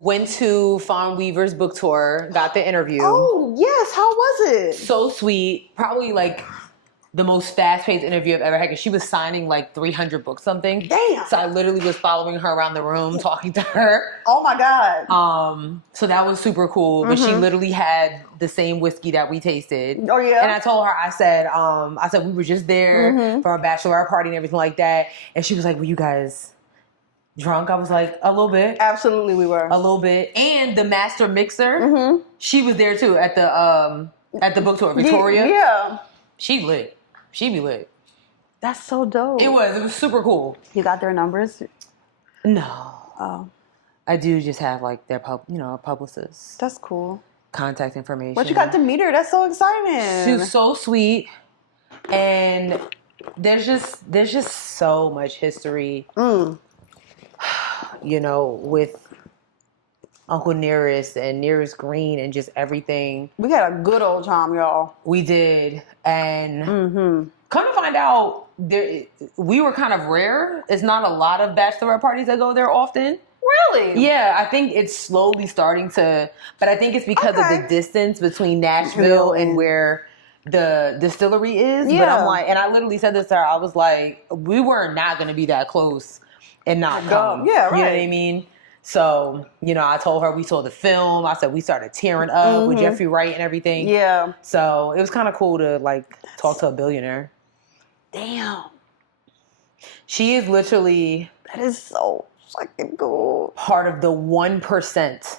Went to Fawn Weaver's book tour, got the interview. Oh, yes. How was it? So sweet. Probably like the most fast-paced interview I've ever had because she was signing like 300 books something. Damn. So I literally was following her around the room, talking to her. Oh my God. So that was super cool. But she literally had the same whiskey that we tasted. Oh yeah. And I told her, I said we were just there for our bachelorette party and everything like that. And she was like, were you guys drunk? I was like, a little bit. Absolutely, we were. A little bit. And the master mixer, she was there too at the book tour. Victoria. Yeah. She lit. She be lit. That's so dope. It was super cool. You got their numbers? No. Oh. I do just have like their publicists. That's cool. Contact information. But you got to meet her. That's so exciting. She was so sweet. And there's just so much history. You know, with Uncle Nearest and Nearest Green and just everything. We had a good old time, y'all. We did. And come to find out, we were kind of rare. It's not a lot of bachelorette parties that go there often. Really? Yeah, I think it's slowly starting to, but I think it's because of the distance between Nashville and where the distillery is. Yeah. But I'm like, and I literally said this to her, I was like, we were not going to be that close and not come. Yeah, right. You know what I mean? So, you know, I told her we saw the film. I said we started tearing up with Jeffrey Wright and everything. Yeah. So it was kind of cool to like talk to a billionaire. Damn. She is literally... That is so fucking cool. Part of the 1%.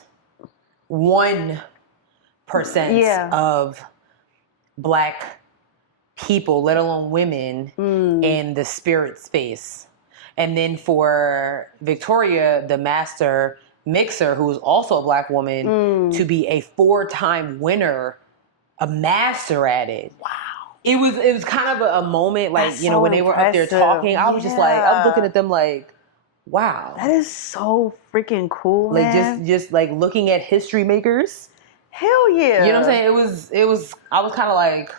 1% of Black people, let alone women, in the spirit space. And then for Victoria, the master mixer, who is also a Black woman, to be a 4-time winner, a master at it. Wow. It was kind of a moment, like, That's you know, so when they were up there talking, I was just like, I was looking at them like, wow. That is so freaking cool, like, man. just like looking at history makers. Hell yeah. You know what I'm saying? It was, I was kind of like.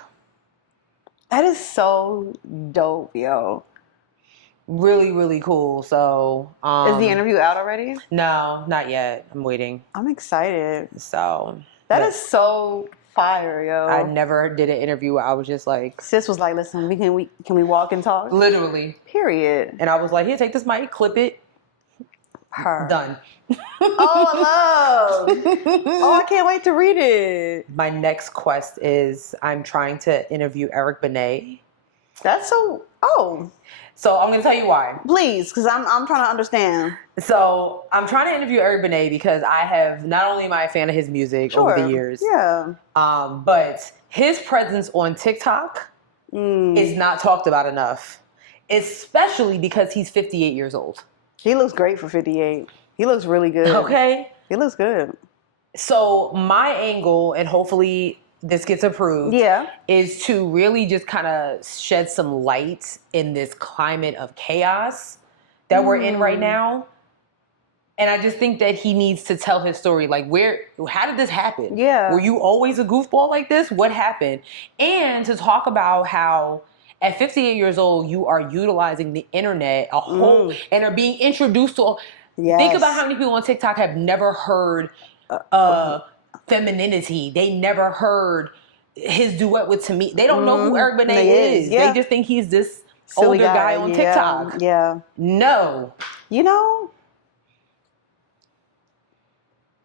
That is so dope, yo. Really, really cool. So, is the interview out already? No, not yet. I'm waiting. I'm excited. So. That is so fire, yo. I never did an interview where I was just like. Sis was like, listen, can we walk and talk? Literally. Period. And I was like, here, take this mic, clip it. Done. Oh, love. Oh, I can't wait to read it. My next quest is I'm trying to interview Eric Benet. That's so. Oh. So I'm going to tell you why. Please, because I'm trying to understand. So I'm trying to interview Eric Benet because I have, not only am I a fan of his music over the years. Yeah. But his presence on TikTok is not talked about enough. Especially because he's 58 years old. He looks great for 58. He looks really good. Okay. He looks good. So my angle, and hopefully this gets approved, is to really just kind of shed some light in this climate of chaos that we're in right now. And I just think that he needs to tell his story. Like, how did this happen? Yeah. Were you always a goofball like this? What happened? And to talk about how at 58 years old, you are utilizing the internet and are being introduced to. Think about how many people on TikTok have never heard femininity. They never heard his duet with Tamika. They don't know who Eric Benet is. Yeah. They just think he's this silly older guy on TikTok. Yeah. No. You know,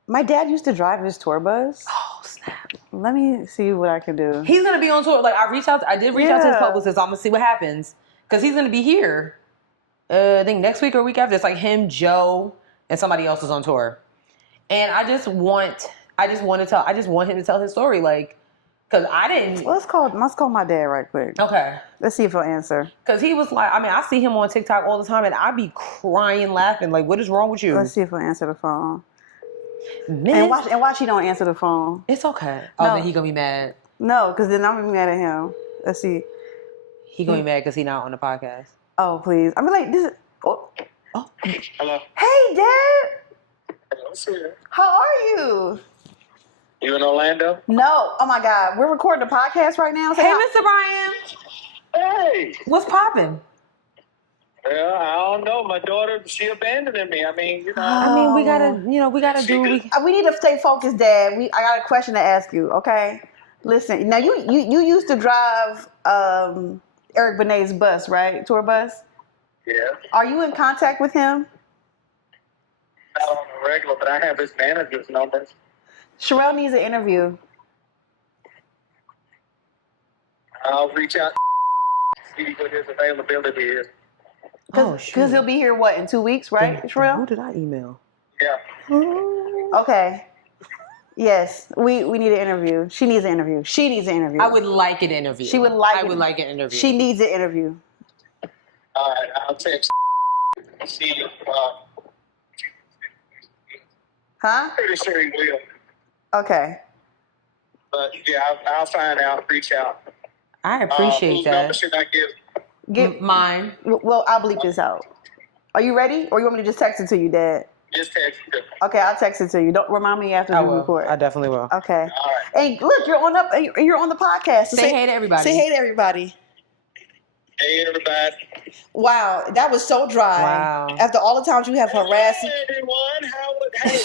my dad used to drive his tour bus. Oh, snap. Let me see what I can do. He's going to be on tour. Like, I did reach out to his publicist. I'm going to see what happens. Because he's going to be here. I think next week or week after. It's like him, Joe, and somebody else is on tour. And I just want him to tell his story. Like, because I didn't. Let's call my dad right quick. Okay. Let's see if he'll answer. Because he was like, I mean, I see him on TikTok all the time and I be crying, laughing. Like, what is wrong with you? Let's see if he'll answer the phone. Man. And watch he don't answer the phone. It's okay. Oh, then he gonna be mad. No, because then I'm gonna be mad at him. Let's see. He gonna be mad because he not on the podcast. Oh, please. I'm like, this is... Oh. Hello. Hey, Dad. Hello, sir. How are you? You in Orlando? No. Oh, my God. We're recording a podcast right now. Hey, Mr. Brian. Hey. What's popping? Well, I don't know. My daughter, she abandoned me. I mean, I mean, we gotta She do. could- We need to stay focused, Dad. I got a question to ask you. Okay, listen. Now you used to drive Eric Benet's bus, right? Tour bus. Yeah. Are you in contact with him? Not on the regular, but I have his manager's numbers. Sherelle needs an interview. I'll reach out see what his availability is. Because he'll be here, what, in 2 weeks, right, Sherelle? Who did I email? Yeah. Okay. Yes, we need an interview. She needs an interview. She needs an interview. I would like an interview. She would like. I would like an interview. She needs an interview. All right, I'll text. See, Huh? pretty sure he will. Okay. But yeah, I'll find out. Reach out. I appreciate Whose number that. should I give? Mine. Well, I'll bleep this out. Are you ready? Or you want me to just text it to you, Dad? Just text it. Okay, I'll text it to you. Don't remind me after I we will. record. I definitely will. Okay. All right. Hey, look, you're on the podcast. So Say hey to everybody. Say hey to everybody. Hey, everybody. Wow, that was so dry. Wow. After all the times you have harassed. Hey, everyone.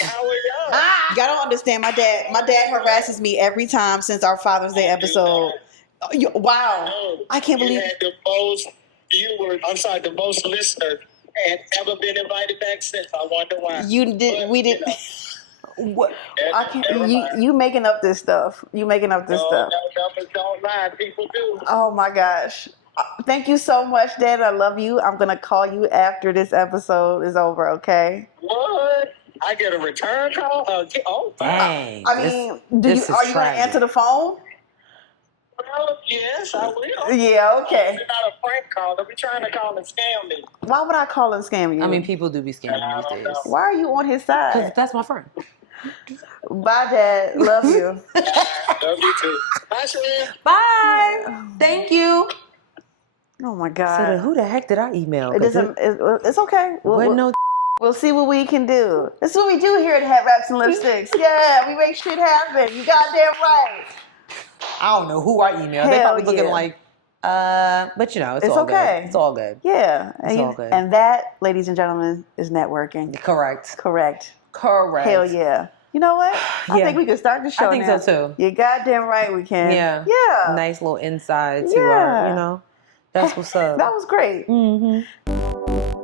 How are y'all? You gotta understand, my dad harasses me every time since our Father's Day episode. Wow. I can't You believe had the most viewers. I'm sorry, the most listeners, and never been invited back since. I wonder why. you did. But, We didn't. What? I can't. Never mind. You making up this stuff. You making up this stuff. No, numbers don't lie. People do. Oh my gosh. Thank you so much, Dad. I love you. I'm gonna call you after this episode is over. Okay. What? I get a return call? Oh, Dang. I mean, are this you is gonna tragic. answer the phone? well, yes, I will. Yeah. Okay. It's not a prank call. They'll be trying to call and scam me. Why would I call and scam you? I mean, people do be scamming I these don't days. know. why are you on his Because side? that's my friend. Bye, Dad. Love you. Love you too. Bye, Sherelle. Bye. Thank you. Oh my So God. who the heck did I email? It 'Cause doesn't. It's okay. wasn't no. We'll see what we can do. This is what we do here at Headwraps and Lipsticks. Yeah, we make shit happen. You goddamn right. I don't know who I emailed. They Hell probably looking yeah. like, but you know, it's It's all okay. good. It's all good. Yeah. It's all good. And that, ladies and gentlemen, is networking. Correct. Correct. Correct. Hell yeah. You know what? I Yeah. think we can start the show I think now. so too. You're goddamn right we can. Yeah. Yeah. Nice little inside to Yeah. you know, that's what's up. That was great. Mm-hmm.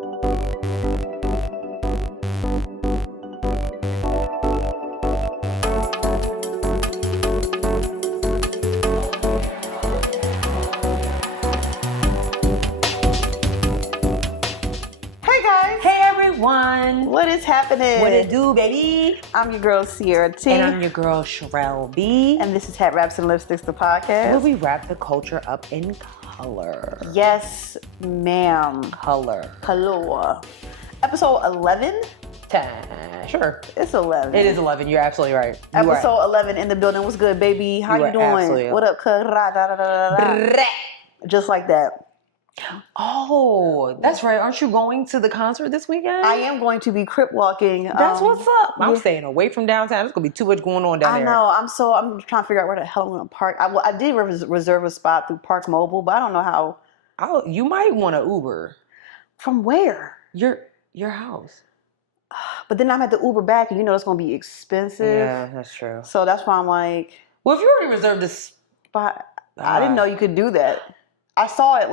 Hey guys. Hey everyone. What is happening? What it do, baby? I'm your girl Sierra T. And I'm your girl Sherelle B. And this is Headwraps and Lipsticks, the where podcast. we wrap the culture up in color. Yes, ma'am. Color. Hello. Episode 11? Sure. It's 11. It is 11. You're absolutely right. You are. Episode 11 in the building. What's good, baby? How You you, are doing? absolutely- What up, cuz? Ra, da, da, da, da, da. Just like that. Oh, that's right. Aren't you going to the concert this weekend? I am going to be crip walking. That's what's up. I'm yeah. staying away from downtown. There's gonna be too much going on down I there. know. I'm trying to figure out where the hell I'm going to park. I did reserve a spot through Park Mobile, but I don't know how. You might want to Uber From where? your house. But then I'm at the Uber back, and you know it's going to be expensive. Yeah, that's true. So that's why I'm like, Well, if you already reserved this, but I didn't know you could do that. I saw it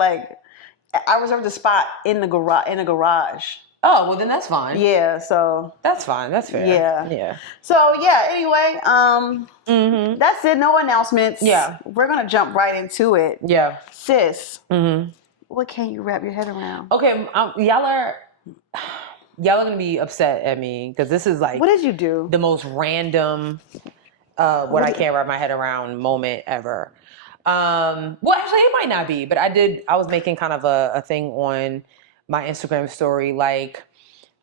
I reserved a spot in the garage. oh well, then that's fine. Yeah, so That's fine. That's fair. Yeah. Yeah. so yeah. Anyway, Mm-hmm. that's it. No announcements. Yeah. We're gonna jump right into it, Yeah. sis. Mm-hmm. What can you wrap your head around? Okay, y'all are gonna be upset at me because this is like What did you do? the most random what I can't wrap my head around moment ever. Well, actually, it might not be, but I was making kind of a thing on my Instagram story. Like,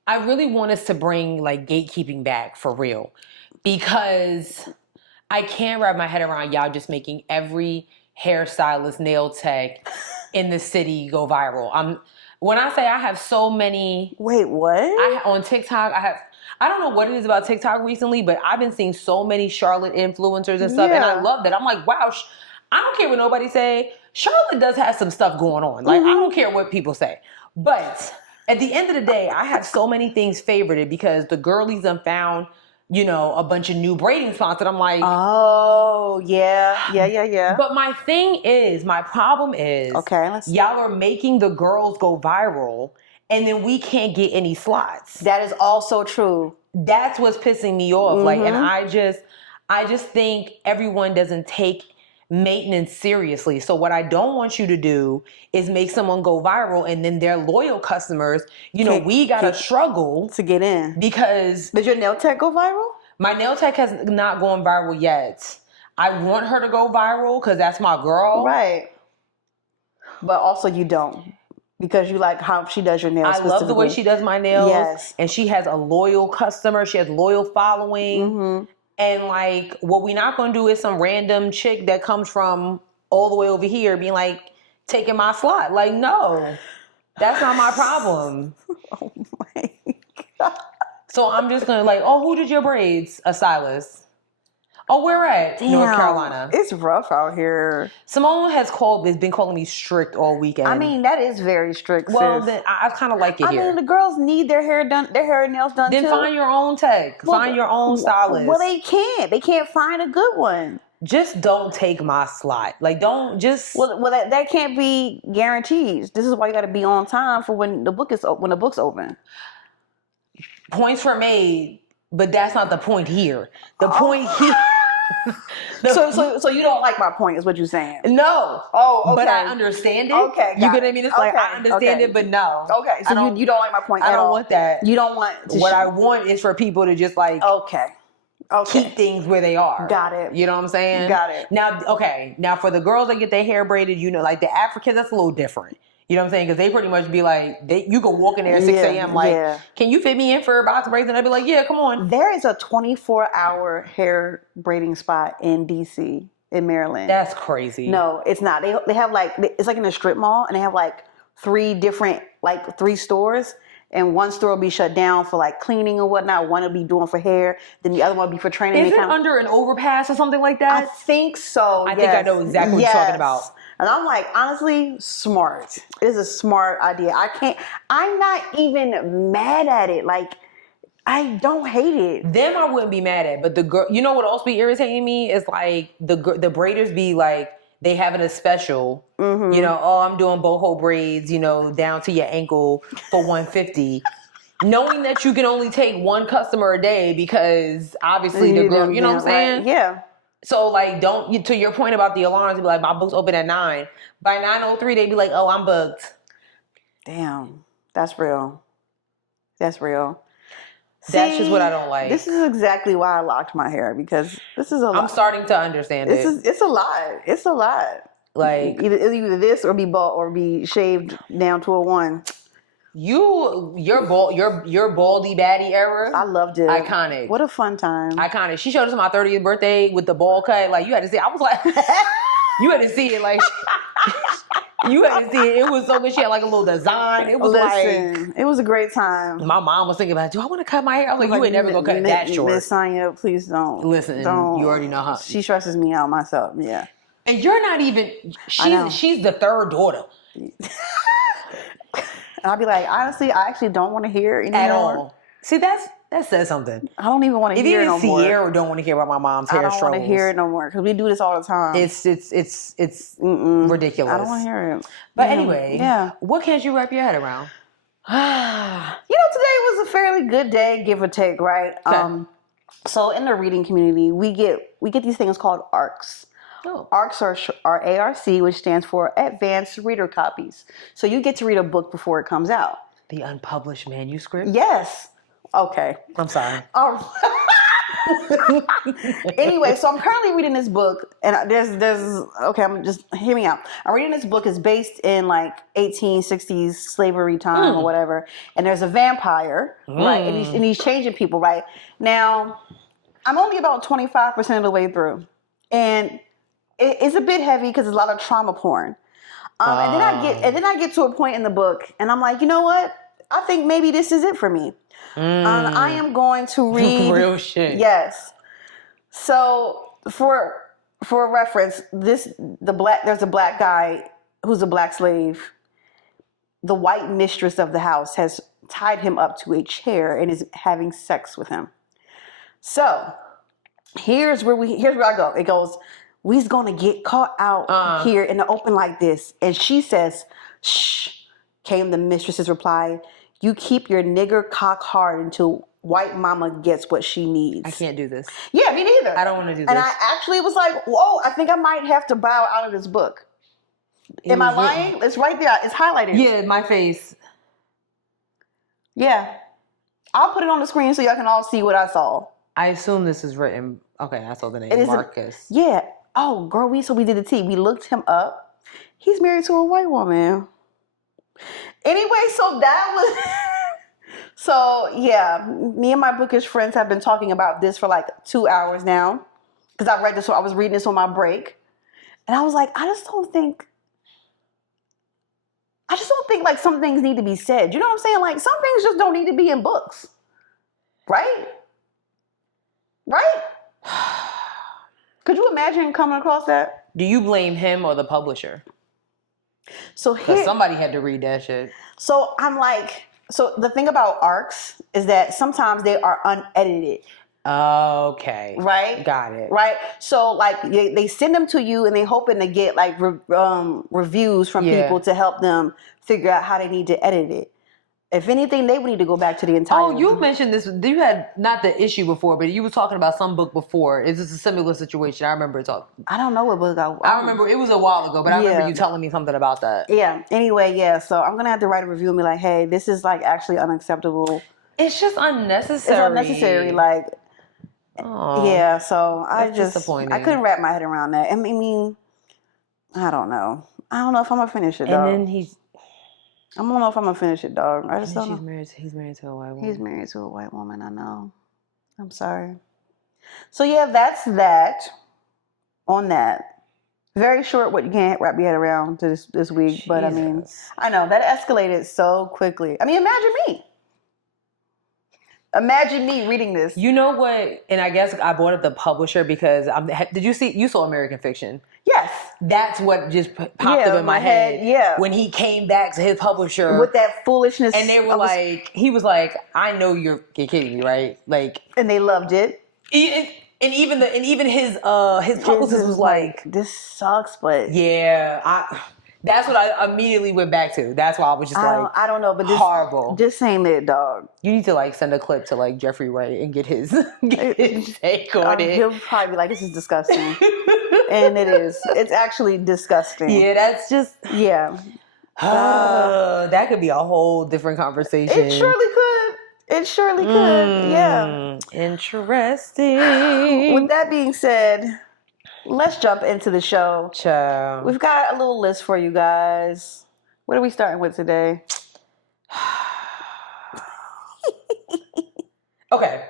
I really want us to bring like gatekeeping back for real, because I can't wrap my head around y'all just making every hairstylist, nail tech in the city go viral. When I say I have so many, Wait, what? on TikTok, I don't know what it is about TikTok recently, but I've been seeing so many Charlotte influencers and stuff, and I Yeah. love that. I'm like, wow, I don't care what nobody say. Charlotte does have some stuff going on. Like, I don't care what people say. But at the end of the day, I have so many things favorited because the girlies done found, you know, a bunch of new braiding spots that I'm like, oh, yeah. But my problem is, Okay, y'all are making the girls go viral and then we can't get any slots. That is also true. That's what's pissing me off. Like, and I just think everyone doesn't take maintenance seriously. So what I don't want you to do is make someone go viral and then their loyal customers, you know, we gotta struggle to get in. Because did your nail tech go viral? My nail tech has not gone viral yet. I want her to go viral because that's my girl. Right. But also you don't. Because you like how she does your nails. I love the way she does my nails. Yes. And she has a loyal customer. She has loyal following. Mm-hmm. And like, what we're not going to do is some random chick that comes from all the way over here being like, taking my slot. Like, no, that's not my problem. Oh my God. So I'm just going to like, oh, who did your braids? A stylist. Oh, where at? Damn, North Carolina. It's rough out here. Simone has been calling me strict all weekend. I mean, that is very strict. Well, sis. then I kind of like it here. I mean, the girls need their hair and nails done then too. Then find your own tech. Find your own stylist. Well, they can't. They can't find a good one. Just don't take my slot. Like, don't just. Well, that can't be guaranteed. This is why you got to be on time for when the book's open. Points were made, but that's not the point here. The point here. So you don't like my point, is what you're saying? No. Oh, okay. But I understand it. Okay, you get what I mean? It's like I understand it, but no. Okay, so you don't like my point. I don't want that. You don't want. What I want is for people to just like. Okay. Keep things where they are. Got it. You know what I'm saying? Got it. Now for the girls that get their hair braided, you know, like the Africans, that's a little different. You know what I'm saying? Because they pretty much be like, you can walk in there at 6 a.m. like, can you fit me in for a box braids? And I'd be like, yeah, come on. There is a 24-hour hair braiding spot in D.C., in Maryland. That's crazy. No, it's not. They have like, it's like in a strip mall, and they have like three stores. And one store will be shut down for like cleaning or whatnot. One will be doing for hair. Then the other one will be for training. Is it under an overpass or something like that? I think so. I think I know exactly what you're talking about. And I'm like, honestly, smart. It is a smart idea. I'm not even mad at it. Like, I don't hate it. Them I wouldn't be mad at. But the girl, you know what else be irritating me is like the braiders be like, they having a special, you know, I'm doing boho braids, you know, down to your ankle for $150. Knowing that you can only take one customer a day because obviously the girl, you know what I'm saying? Right. Yeah. So like, to your point about the alarms, be like, my book's open at 9. By 9:03, they be like, oh, I'm booked. Damn. That's real. That's real. That's just what I don't like. This is exactly why I locked my hair, because this is a lot. I'm starting to understand it. It's a lot. It's a lot. Like either this or be bald or be shaved down to a 1. Your baldy baddie era. I loved it. Iconic. What a fun time. Iconic. She showed us my 30th birthday with the ball cut. Like, you had to see it. I was like, you had to see it. Like, you had to see it. It was so good. She had like a little design. It was it was a great time. My mom was thinking about, do I want to cut my hair? I was like, you ain't never gonna cut it that short. Miss Sonia, please don't. Listen, don't. You already know how. She stresses me out myself. Yeah. And you're not even. She's the third daughter. And I'll be like, honestly, I actually don't want to hear anymore. At all. See, that says something. I don't even want to hear it no more. Sierra don't want to hear about my mom's hair struggles. I don't want to hear it no more because we do this all the time. It's ridiculous. I don't want to hear it. But anyway, what can't you wrap your head around? Today was a fairly good day, give or take, right? Okay. So in the reading community, we get these things called ARCs. Oh. ARCs are ARC, which stands for Advanced Reader Copies. So you get to read a book before it comes out. The unpublished manuscript? Yes. Okay. I'm sorry. Anyway, so I'm currently reading this book, and I'm just hear me out. I'm reading this book. It's based in like 1860s slavery time or whatever, and there's a vampire, right? And he's changing people, right? Now, I'm only about 25% of the way through, and it's a bit heavy because there's a lot of trauma porn. And then I get to a point in the book, and I'm like, you know what? I think maybe this is it for me. I am going to read real shit. Yes. So for reference, there's a black guy who's a black slave, the white mistress of the house has tied him up to a chair and is having sex with him. So here's where I go. It goes, we's gonna get caught out here in the open like this. And she says, shh, came the mistress's reply. You keep your nigger cock hard until white mama gets what she needs. I can't do this. Yeah, me neither. I don't want to do this. And I actually was like, whoa, I think I might have to bow out of this book. Am I lying? It's right there. It's highlighted. Yeah, my face. Yeah. I'll put it on the screen so y'all can all see what I saw. I assume this is written. Okay, I saw the name. Marcus. Yeah. Oh, girl, we did the tea. We looked him up. He's married to a white woman. Anyway, so that was... So, yeah, me and my bookish friends have been talking about this for like 2 hours now. Because I was reading this on my break. And I was like, I just don't think like some things need to be said. You know what I'm saying? Like some things just don't need to be in books. Right? Right? Could you imagine coming across that? Do you blame him or the publisher? So somebody had to read that shit. So I'm like, so the thing about ARCs is that sometimes they are unedited. Okay. Right? Got it. Right? So like they send them to you and they hoping to get like reviews from people to help them figure out how they need to edit it. If anything, they would need to go back to the entire... Oh, you mentioned this. You had not the issue before, but you were talking about some book before. Is this a similar situation? I remember talking. I don't know what book I remember it was a while ago, but I remember you telling me something about that. Yeah. Anyway, yeah. So I'm gonna have to write a review and be like, hey, this is like actually unacceptable. It's just unnecessary. It's unnecessary. Like, yeah. So disappointing. I couldn't wrap my head around that. I mean, I don't know. I don't know if I'm gonna finish it, dog. And then I don't know if I'm gonna finish it, dog. I just don't know. He's married to a white woman. He's married to a white woman. I know. I'm sorry. So yeah, that's that. On that, very short. What you can't wrap your head around this week, Jesus. But I mean, I know that escalated so quickly. I mean, imagine me. Imagine me reading this. You know what? And I guess I brought up the publisher because you saw American Fiction? Yes. That's what just popped up in my head. Yeah. When he came back to his publisher. With that foolishness. And they were he was like, I know you're kidding me, right? Like. And they loved it. And even his publicist was like, this sucks, but. Yeah. That's what I immediately went back to. That's why I was just I don't know, but this, horrible. Just saying that, dog. You need to send a clip to Jeffrey Wright and get his take on it. He'll probably be like, this is disgusting. And it is. It's actually disgusting. Yeah, that's just. Yeah. That could be a whole different conversation. It surely could. It surely could. Yeah. Interesting. With that being said, let's jump into the show. Ciao. We've got a little list for you guys. What are we starting with today? Okay.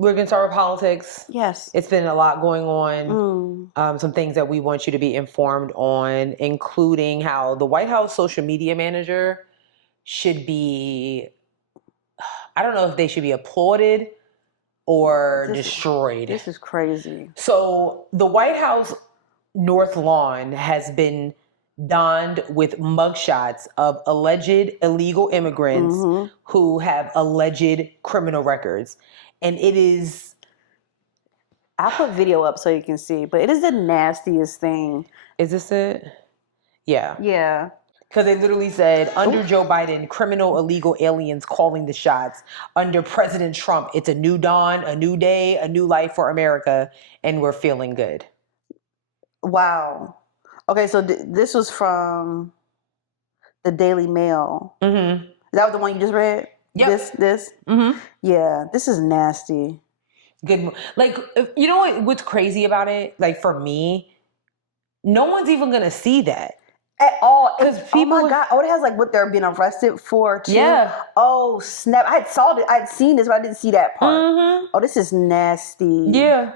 We're going to start with politics. Yes. It's been a lot going on. Some things that we want you to be informed on, including how the White House social media manager should be, I don't know if they should be applauded or destroyed. This is crazy. So the White House North Lawn has been donned with mugshots of alleged illegal immigrants who have alleged criminal records. And it is... I'll put video up so you can see, but it is the nastiest thing. Is this it? Yeah. Yeah. Because they literally said, under Joe Biden, criminal illegal aliens calling the shots. Under President Trump, it's a new dawn, a new day, a new life for America, and we're feeling good. Wow. Okay, so this was from the Daily Mail. Mm-hmm. Is that the one you just read? Yep. This? Mm-hmm. Yeah, this is nasty. Good. You know what's crazy about it? For me, no one's even going to see that. At all. Because people... Oh my God. Oh, it has what they're being arrested for too? Yeah. Oh, snap. I had seen this, but I didn't see that part. Mm-hmm. Oh, this is nasty. Yeah.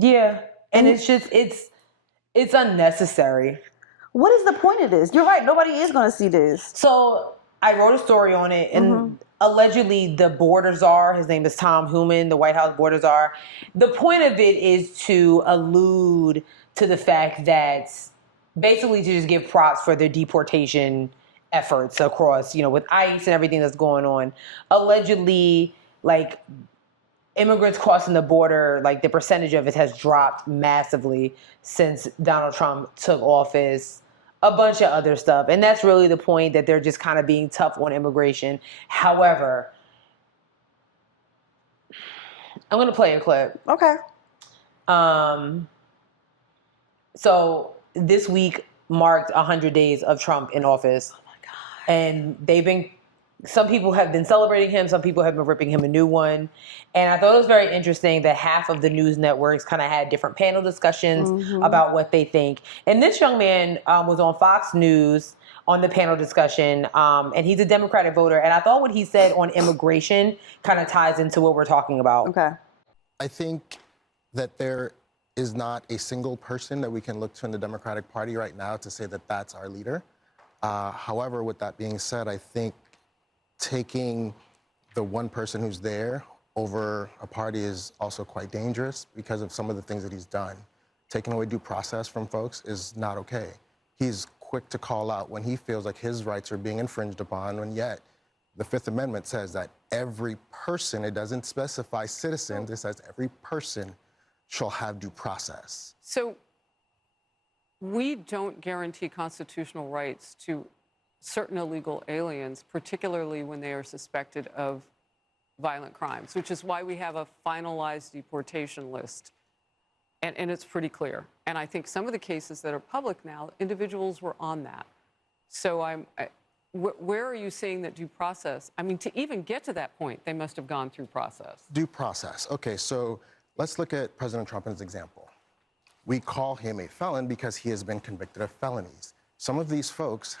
Yeah. And it's just, it's unnecessary. What is the point of this? You're right. Nobody is going to see this. So I wrote a story on it, and allegedly the border czar, his name is Tom Hooman, the White House border czar. The point of it is to allude to the fact that basically to just give props for their deportation efforts across, with ICE and everything that's going on. Allegedly, like, immigrants crossing the border, like, the percentage of it has dropped massively since Donald Trump took office. A bunch of other stuff. And that's really the point, that they're just kind of being tough on immigration. However, I'm going to play a clip. Okay. So this week marked 100 days of Trump in office. Oh my God. And some people have been celebrating him. Some people have been ripping him a new one. And I thought it was very interesting that half of the news networks kind of had different panel discussions about what they think. And this young man was on Fox News on the panel discussion, and he's a Democratic voter. And I thought what he said on immigration kind of ties into what we're talking about. Okay. I think that there is not a single person that we can look to in the Democratic Party right now to say that that's our leader. However, with that being said, I think taking the one person who's there over a party is also quite dangerous because of some of the things that he's done. Taking away due process from folks is not okay. He's quick to call out when he feels like his rights are being infringed upon, and yet the Fifth Amendment says that every person, it doesn't specify citizens, it says every person shall have due process. So we don't guarantee constitutional rights to certain illegal aliens, particularly when they are suspected of violent crimes, which is why we have a finalized deportation list. And it's pretty clear. And I think some of the cases that are public now, individuals were on that. So where are you saying that due process? I mean, to even get to that point, they must have gone through process. Due process. Okay, so let's look at President Trump as an example. We call him a felon because he has been convicted of felonies. Some of these folks,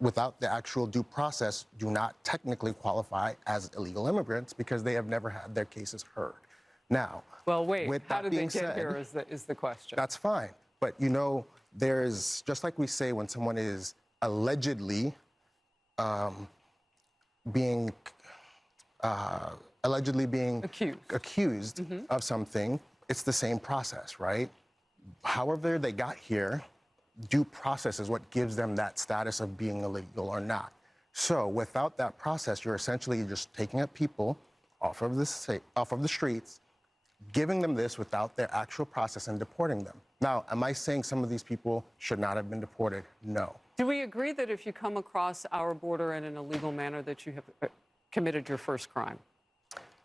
without the actual due process, do not technically qualify as illegal immigrants because they have never had their cases heard. Now, well, wait, with how that did they being get said, here is the question. That's fine. But, there's, just like we say when someone is allegedly being accused of something, it's the same process, right? However they got here, due process is what gives them that status of being illegal or not. So without that process, you're essentially just taking up people off of the streets, giving them this without their actual process and deporting them. Now, am I saying some of these people should not have been deported? No. Do we agree that if you come across our border in an illegal manner that you have committed your first crime?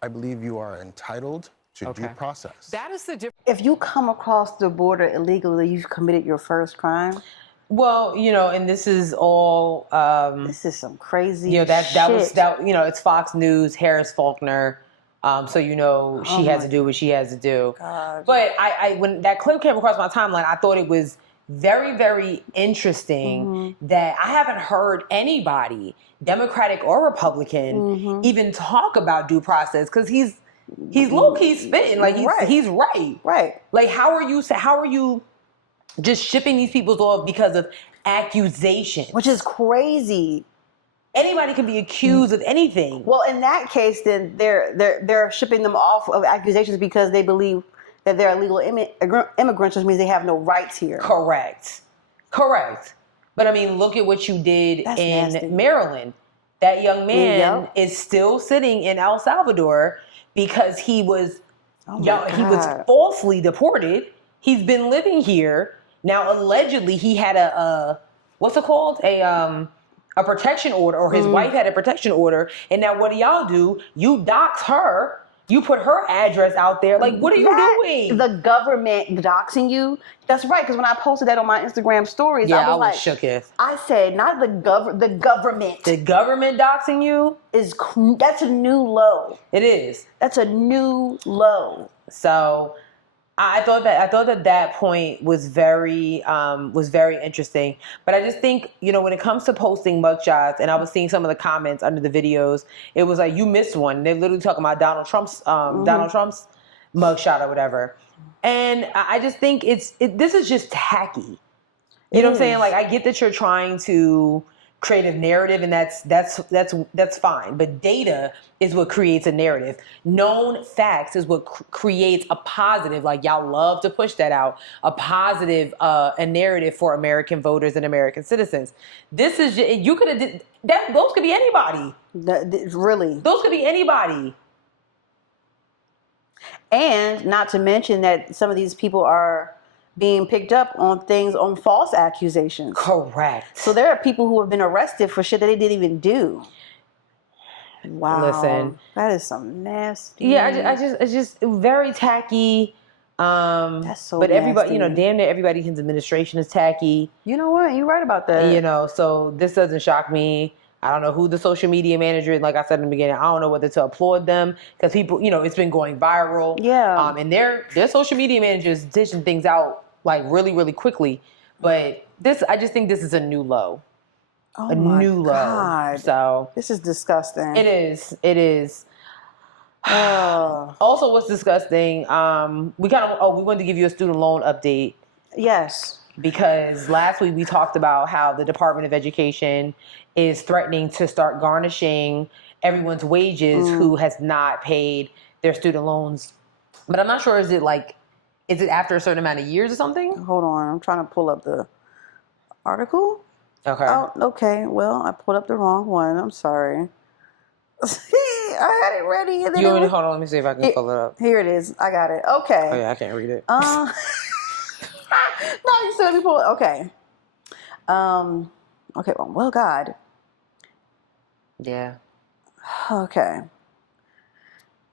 I believe you are entitled to due process. That is the difference. If you come across the border illegally, you've committed your first crime. Well, and this is all. This is some crazy. It's Fox News, Harris Faulkner. So she has to do what she has to do. God. But I when that clip came across my timeline, I thought it was very, very interesting that I haven't heard anybody, Democratic or Republican, even talk about due process, because he's low key spitting, like he's right. Right. Like how are you just shipping these people off because of accusations? Which is crazy. Anybody can be accused of anything. Well, in that case, then they're shipping them off of accusations because they believe that they're illegal immigrants, which means they have no rights here. Correct. But I mean, look at what you did in nasty. Maryland. That young man is still sitting in El Salvador because he was falsely deported. He's been living here. Now, allegedly, he had a what's it called? A protection order, or his wife had a protection order. And now what do y'all do? You dox her. You put her address out there. Like, what are you doing? The government doxing you? That's right, because when I posted that on my Instagram stories, I was like, shooketh. I said, not the government. The government doxing you? That's a new low. It is. That's a new low. So I thought that point was very interesting. But I just think, when it comes to posting mugshots, and I was seeing some of the comments under the videos, it was like, you missed one. They're literally talking about Donald Trump's mugshot or whatever. And I just think this is just tacky. You know what I'm saying? Like, I get that you're trying to creative narrative, and that's fine. But data is what creates a narrative. Known facts is what creates a positive. Like y'all love to push that out, a positive, a narrative for American voters and American citizens. This is you could have did that. Those could be anybody. Really, those could be anybody. And not to mention that some of these people are being picked up on false accusations. Correct. So there are people who have been arrested for shit that they didn't even do. Wow. Listen, that is some nasty. Yeah, it's just very tacky. That's so but everybody, nasty. Damn near everybody in his administration is tacky. You know what? You're right about that. So this doesn't shock me. I don't know who the social media manager is. Like I said in the beginning, I don't know whether to applaud them because people, it's been going viral. Yeah. And their social media managers dishing things out like really, really quickly. But I just think this is a new low. Oh a my new God. low. So this is disgusting. It is. Also, what's disgusting? We wanted to give you a student loan update. Yes. Because last week we talked about how the Department of Education is threatening to start garnishing everyone's wages who has not paid their student loans. But I'm not sure, is it after a certain amount of years or something? Hold on, I'm trying to pull up the article. Okay. Oh, okay. Well, I pulled up the wrong one. I'm sorry. I had it ready. And then hold on, let me see if I can pull it up. Here it is. I got it. Okay. Oh yeah, I can't read it. No, you still let me pull it. Okay. Okay. Well, God. Yeah. Okay.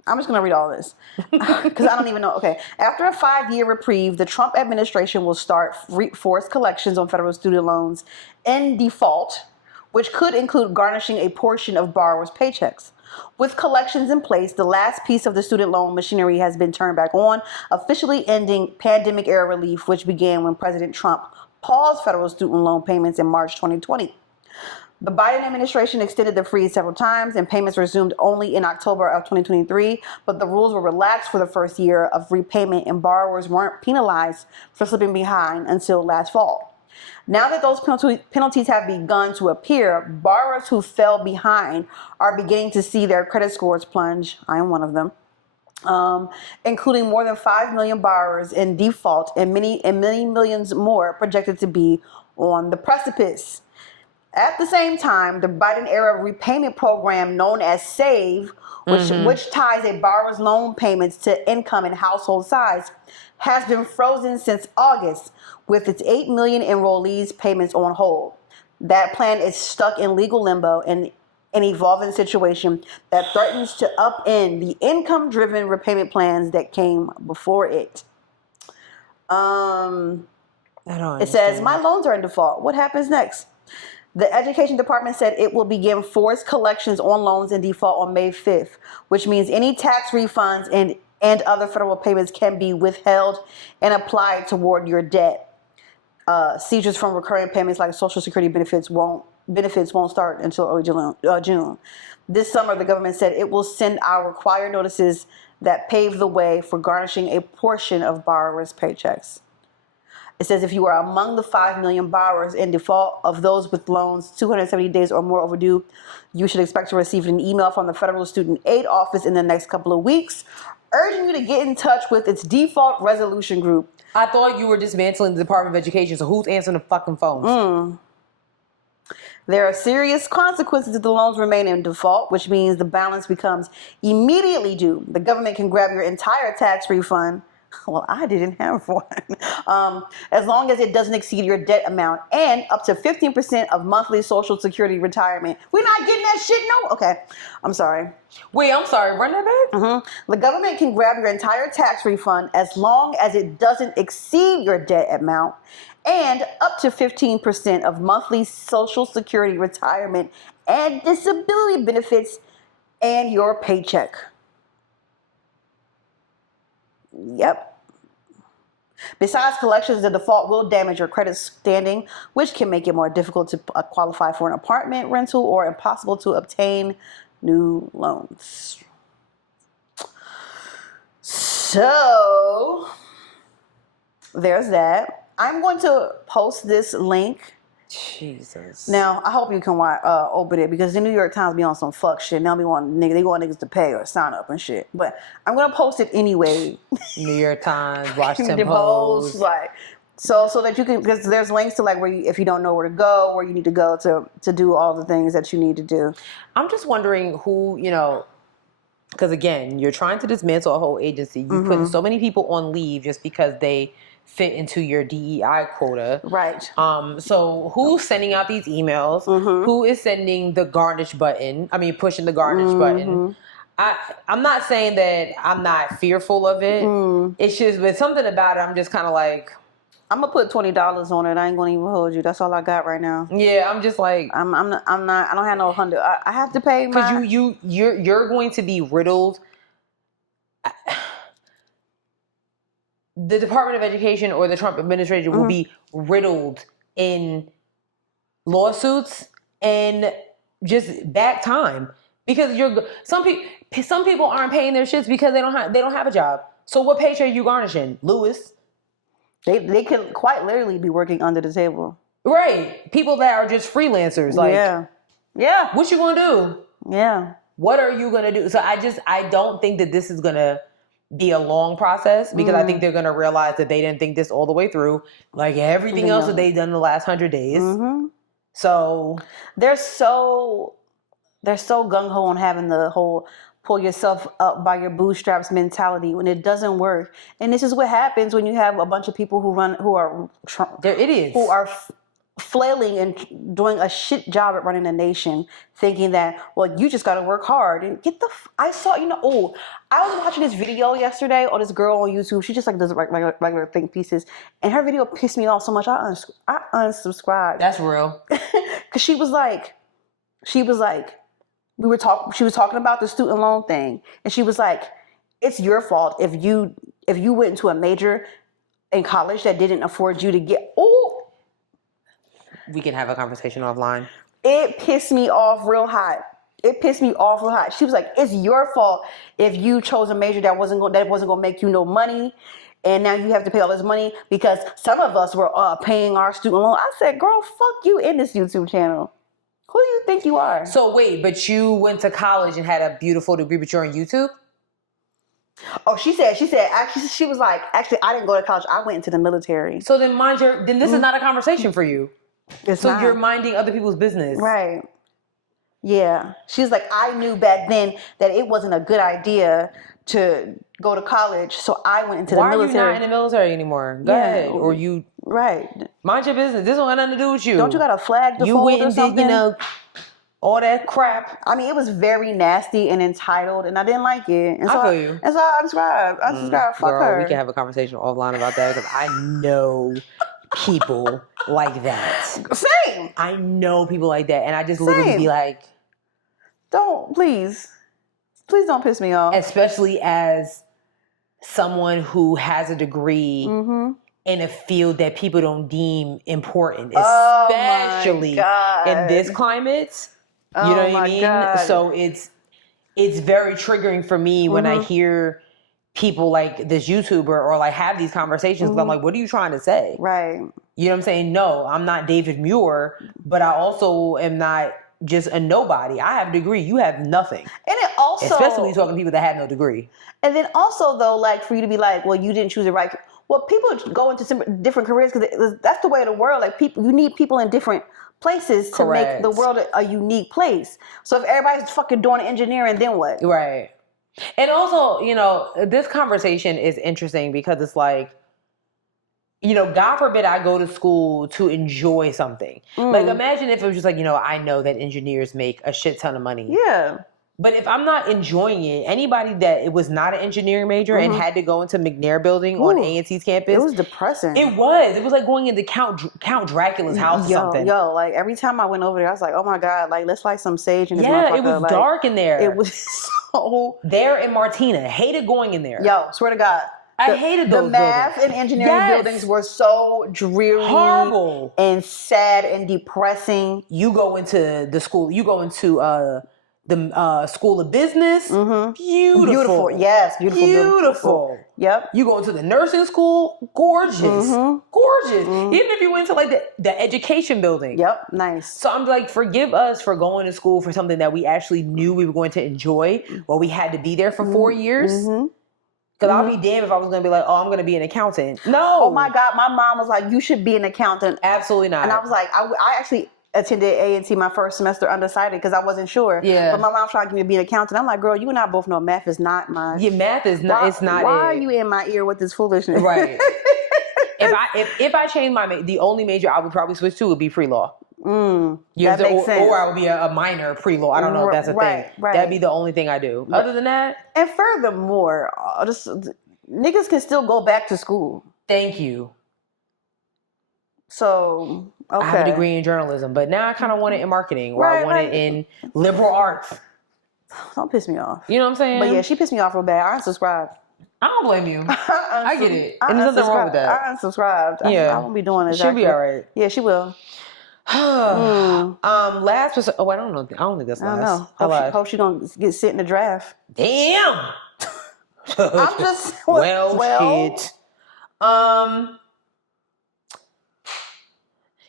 I'm just going to read all this because I don't even know. Okay. After a 5-year reprieve, the Trump administration will start forced collections on federal student loans in default, which could include garnishing a portion of borrowers' paychecks. With collections in place, the last piece of the student loan machinery has been turned back on, officially ending pandemic-era relief, which began when President Trump paused federal student loan payments in March 2020. The Biden administration extended the freeze several times, and payments resumed only in October of 2023, but the rules were relaxed for the first year of repayment, and borrowers weren't penalized for slipping behind until last fall. Now that those penalties have begun to appear, borrowers who fell behind are beginning to see their credit scores plunge. I am one of them. Including more than 5 million borrowers in default and many millions more projected to be on the precipice. At the same time, the Biden-era repayment program known as SAVE, which ties a borrower's loan payments to income and household size, has been frozen since August, with its 8 million enrollees' payments on hold. That plan is stuck in legal limbo and an evolving situation that threatens to upend the income-driven repayment plans that came before it. It says, my loans are in default. What happens next? The Education Department said it will begin forced collections on loans in default on May 5th, which means any tax refunds and other federal payments can be withheld and applied toward your debt. Seizures from recurring payments like Social Security benefits won't start until early June. This summer, the government said it will send out required notices that pave the way for garnishing a portion of borrowers' paychecks. It says if you are among the 5 million borrowers in default of those with loans 270 days or more overdue, you should expect to receive an email from the Federal Student Aid Office in the next couple of weeks, urging you to get in touch with its default resolution group. I thought you were dismantling the Department of Education, so who's answering the fucking phones? There are serious consequences if the loans remain in default, which means the balance becomes immediately due. The government can grab your entire tax refund. Well, I didn't have one. As long as it doesn't exceed your debt amount and up to 15% of monthly Social Security retirement. We're not getting that shit, no? Okay, I'm sorry. Wait, I'm sorry. Run that back? The government can grab your entire tax refund as long as it doesn't exceed your debt amount and up to 15% of monthly Social Security retirement and disability benefits and your paycheck. Yep. Besides collections, the default will damage your credit standing, which can make it more difficult to qualify for an apartment rental or impossible to obtain new loans. So, there's that. I'm going to post this link Jesus. Now, I hope you can open it because the New York Times be on some fuck shit. Now they want niggas to pay or sign up and shit. But I'm gonna post it anyway. New York Times, Washington The Post. like so that you can, because there's links to like where you, if you don't know where to go, where you need to go to do all the things that you need to do. I'm just wondering who, because again, you're trying to dismantle a whole agency. You're putting so many people on leave just because they fit into your DEI quota. Right. So who's sending out these emails? Who is sending the garnish button? Pushing the garnish button. I'm not saying that I'm not fearful of it. It's just, but something about it, I'm just kind of like, I'm gonna put $20 on it. I ain't gonna even hold you. That's all I got right now. yeah, I'm just like, I'm not. I don't have no 100. I have to pay my. Because you're going to be riddled. The Department of Education or the Trump administration will be riddled in lawsuits and just back time, because some people aren't paying their shits because they don't have a job. So what paycheck are you garnishing, Lewis? They could quite literally be working under the table. Right, people that are just freelancers. Like, yeah. What you gonna do? Yeah. What are you gonna do? So I don't think that this is gonna be a long process, because I think they're gonna realize that they didn't think this all the way through, like everything else that they've done in the last 100 days. So they're so gung ho on having the whole pull yourself up by your bootstraps mentality when it doesn't work. And this is what happens when you have a bunch of people they're idiots, who are flailing and doing a shit job at running a nation, thinking that, well, you just got to work hard and get the. I saw, I was watching this video yesterday on this girl on YouTube. She just like does regular think pieces, and her video pissed me off so much. I unsubscribed. That's real. Because she was like, she was talking about the student loan thing, and she was like, it's your fault if you went into a major in college that didn't afford you to get. We can have a conversation offline. It pissed me off real hot. She was like, it's your fault if you chose a major that wasn't going to make you no money, and now you have to pay all this money because some of us were paying our student loan. I said, girl, fuck you in this YouTube channel. Who do you think you are? So wait, but you went to college and had a beautiful degree, but you're on YouTube? Oh, she said, actually, she was like, actually, I didn't go to college. I went into the military. So then then this is not a conversation for you. It's so not. You're minding other people's business. Right. Yeah. She's like, I knew back then that it wasn't a good idea to go to college, so I went into the military. Why are you not in the military anymore? Go ahead. Or you... Right. Mind your business. This don't have nothing to do with you. Don't you got a flag to you fold went or and something? did, all that crap. I mean, it was very nasty and entitled, and I didn't like it. And so I feel you. And so I subscribed. Fuck girl, her. We can have a conversation offline about that, because I know people like that. Same. I know people like that, and I just literally be like, please don't piss me off. Especially as someone who has a degree in a field that people don't deem important, especially in this climate. You know what I mean? God. So it's very triggering for me when I hear people like this YouTuber or like have these conversations. I'm like, what are you trying to say? Right. You know what I'm saying? No, I'm not David Muir, but I also am not just a nobody. I have a degree. You have nothing. And it also, especially when you're talking to people that have no degree. And then also though, like for you to be like, well, you didn't choose the right. Well, people go into some different careers because that's the way of the world. Like you need people in different places to make the world a unique place. So if everybody's fucking doing engineering, then what? Right. And also, this conversation is interesting because it's like, God forbid I go to school to enjoy something. Like, imagine if it was just like, I know that engineers make a shit ton of money. Yeah. But if I'm not enjoying it, anybody that it was not an engineering major and had to go into McNair building on A&T's campus. It was depressing. It was like going into Count Dracula's house or something. Like every time I went over there, I was like, oh my God, like let's light some sage in this motherfucker. Yeah, it was dark in there. It was so... There in Martina. Hated going in there. Yo, swear to God. I hated those The math buildings. and engineering buildings were so dreary, horrible, and sad and depressing. You go into the school. You go into the School of Business. Beautiful. Yes, beautiful. Yep. You go into the nursing school, gorgeous. Even if you went to like the education building. Yep, nice. So I'm like, forgive us for going to school for something that we actually knew we were going to enjoy, but we had to be there for 4 years. Because I'll be damned if I was going to be like, oh, I'm going to be an accountant. No. Oh my God, my mom was like, you should be an accountant. Absolutely not. And I was like, I actually attended A&T my first semester undecided because I wasn't sure. Yeah. But my mom tried to get me to be an accountant. I'm like, girl, you and I both know math is not my... Yeah, math is not, it's not Why it. are you in my ear with this foolishness? Right. if I changed the only major I would probably switch to would be pre-law. That makes sense. Or I would be a minor pre-law. I don't know if that's a thing. Right. That'd be the only thing I do. Other than that... And furthermore, niggas can still go back to school. Thank you. So, okay. I have a degree in journalism, but now I kind of want it in marketing, or I want it in liberal arts. Don't piss me off. You know what I'm saying? But yeah, she pissed me off real bad. I unsubscribed. I don't blame you. I get it. And there's nothing wrong with that. I unsubscribed. I won't be doing this. She'll be all right. Yeah, she will. Last was... Oh, I don't know. I don't think that's last. I don't know. Hope she don't get sit in the draft. Damn! I'm just... Well, shit.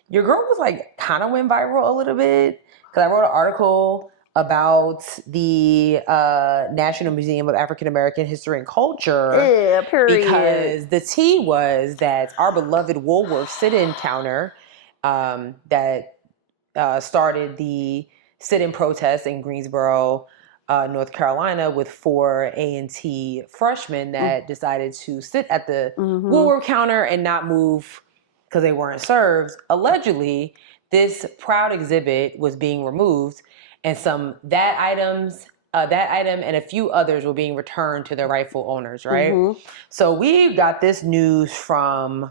Your girl was like kind of went viral a little bit because I wrote an article about the National Museum of African American History and Culture. Yeah, period. Because the tea was that our beloved Woolworth sit-in counter that started the sit-in protest in Greensboro, North Carolina, with 4 A&T freshmen that decided to sit at the Woolworth counter and not move because they weren't served. Allegedly, this proud exhibit was being removed, and that item and a few others were being returned to their rightful owners, right? So we got this news from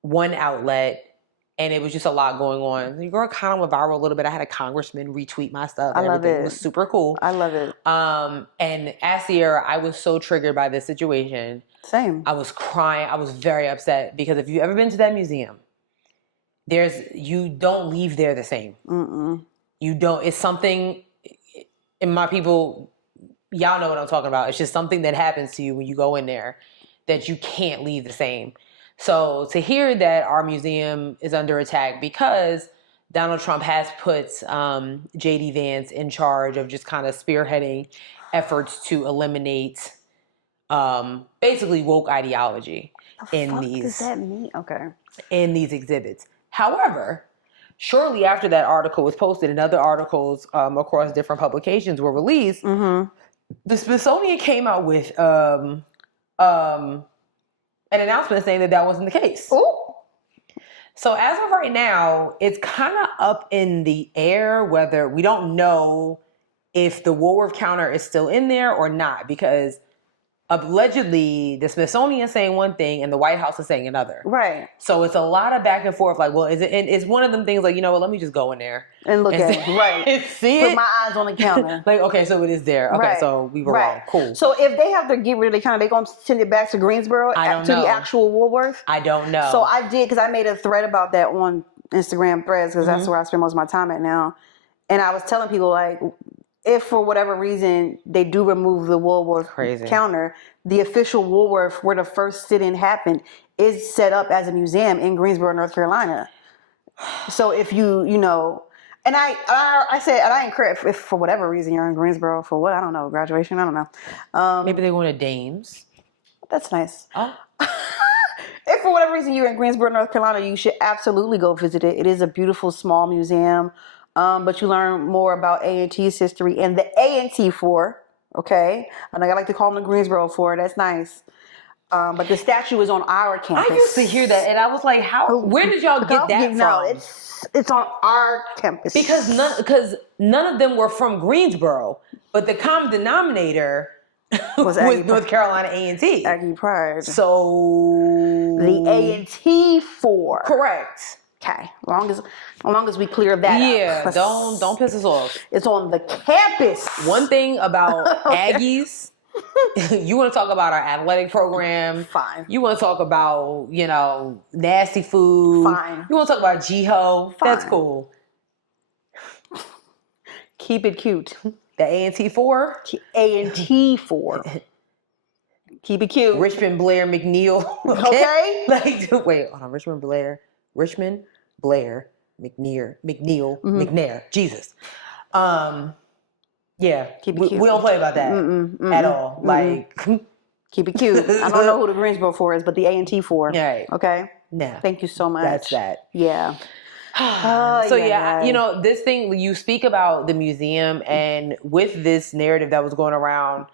one outlet, and it was just a lot going on. The girl kind of went viral a little bit. I had a congressman retweet my stuff. I love it. It was super cool. I love it. And as Sierra, I was so triggered by this situation. Same. I was crying. I was very upset because if you've ever been to that museum, you don't leave there the same. You don't. It's something, and my people, y'all know what I'm talking about. It's just something that happens to you when you go in there that you can't leave the same. So to hear that our museum is under attack because Donald Trump has put J.D. Vance in charge of just kind of spearheading efforts to eliminate basically woke ideology Does that mean? Okay. In these exhibits. However, shortly after that article was posted and other articles across different publications were released, the Smithsonian came out with an announcement saying that wasn't the case. Ooh. So as of right now, it's kind of up in the air whether we don't know if the Woolworth counter is still in there or not, because allegedly the Smithsonian is saying one thing and the White House is saying another. Right. So it's a lot of back and forth. Like, well, is it? It's one of them things. Like, you know what? Let me just go in there and look at it. Right. And see Put it. my eyes on the counter. Like, okay, so it is there. Okay, so we were wrong. Cool. So if they have to get rid of the counter, they gonna send it back to Greensboro the actual Woolworth? I don't know. So I did, because I made a thread about that on Instagram Threads, because that's where I spend most of my time at now. And I was telling people, like, if for whatever reason they do remove the Woolworth counter, the official Woolworth where the first sit-in happened is set up as a museum in Greensboro, North Carolina. So if you know, and I said, and I encourage, if for whatever reason you're in Greensboro for what, I don't know, graduation, I don't know. Maybe they're going to Dames. That's nice. Oh. If for whatever reason you're in Greensboro, North Carolina, you should absolutely go visit it. It is a beautiful small museum. But you learn more about A&T's history and the A&T 4, okay? And I like to call them the Greensboro 4. That's nice. But the statue is on our campus. I used to hear that, and I was like, where did y'all get that from? No, it's on our campus. Because none of them were from Greensboro, but the common denominator was North Carolina A&T. Aggie Pride. So the A&T 4. Correct. Okay, as long as we clear that up. Yeah, don't piss us off. It's on the campus. One thing about Aggies, you want to talk about our athletic program. Fine. You want to talk about, nasty food. Fine. You want to talk about G-Ho. Fine. That's cool. Keep it cute. The A&T4? A&T4. Keep it cute. Richmond, Blair, McNeil. Okay. Like, wait, hold on. Richmond, Blair, McNeil, McNair. Jesus. Yeah. Keep it cute. We don't play about that at all. Like, keep it cute. I don't know who the Greensboro 4 is, but the A&T4. Right. Okay. Yeah. Thank you so much. That's that. Yeah. So you know, this thing, you speak about the museum, and with this narrative that was going around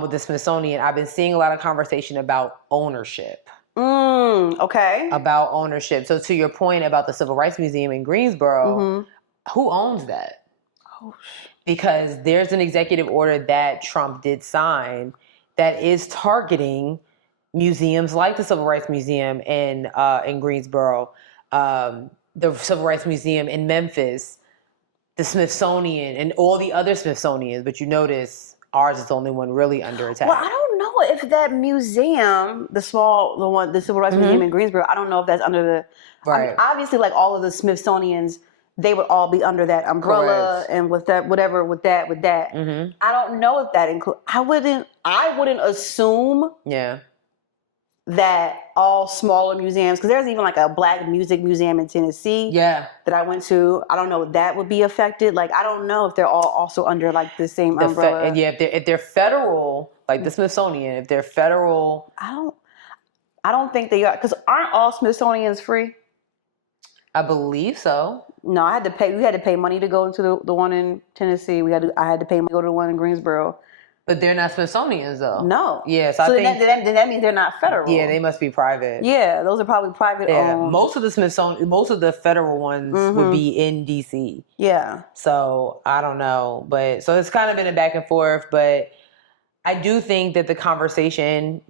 with the Smithsonian, I've been seeing a lot of conversation about ownership. Okay. About ownership. So to your point about the Civil Rights Museum in Greensboro, who owns that? Oh, Because there's an executive order that Trump did sign that is targeting museums like the Civil Rights Museum in Greensboro, the Civil Rights Museum in Memphis, the Smithsonian, and all the other Smithsonians. But you notice ours is the only one really under attack. Well, I don't know if that museum, the Civil Rights Museum in Greensboro, I don't know if that's under the, Right. I mean, obviously, like all of the Smithsonians, they would all be under that umbrella. Correct. And with that, whatever, with that. I don't know if that includes, I wouldn't assume that all smaller museums, because there's even like a Black music museum in Tennessee that I went to. I don't know if that would be affected. Like, I don't know if they're all also under like the same umbrella. If they're federal, like the Smithsonian, if they're federal. I don't think they are, because aren't all Smithsonians free? I believe so. No, I had to pay. We had to pay money to go into the one in Tennessee. I had to pay money to go to the one in Greensboro. But they're not Smithsonians, though. No. Yeah, so then that means they're not federal. Yeah, they must be private. Yeah, those are probably private owned. Most of the federal ones would be in DC. Yeah. So I don't know, but so it's kind of been a back and forth. But I do think that the conversation,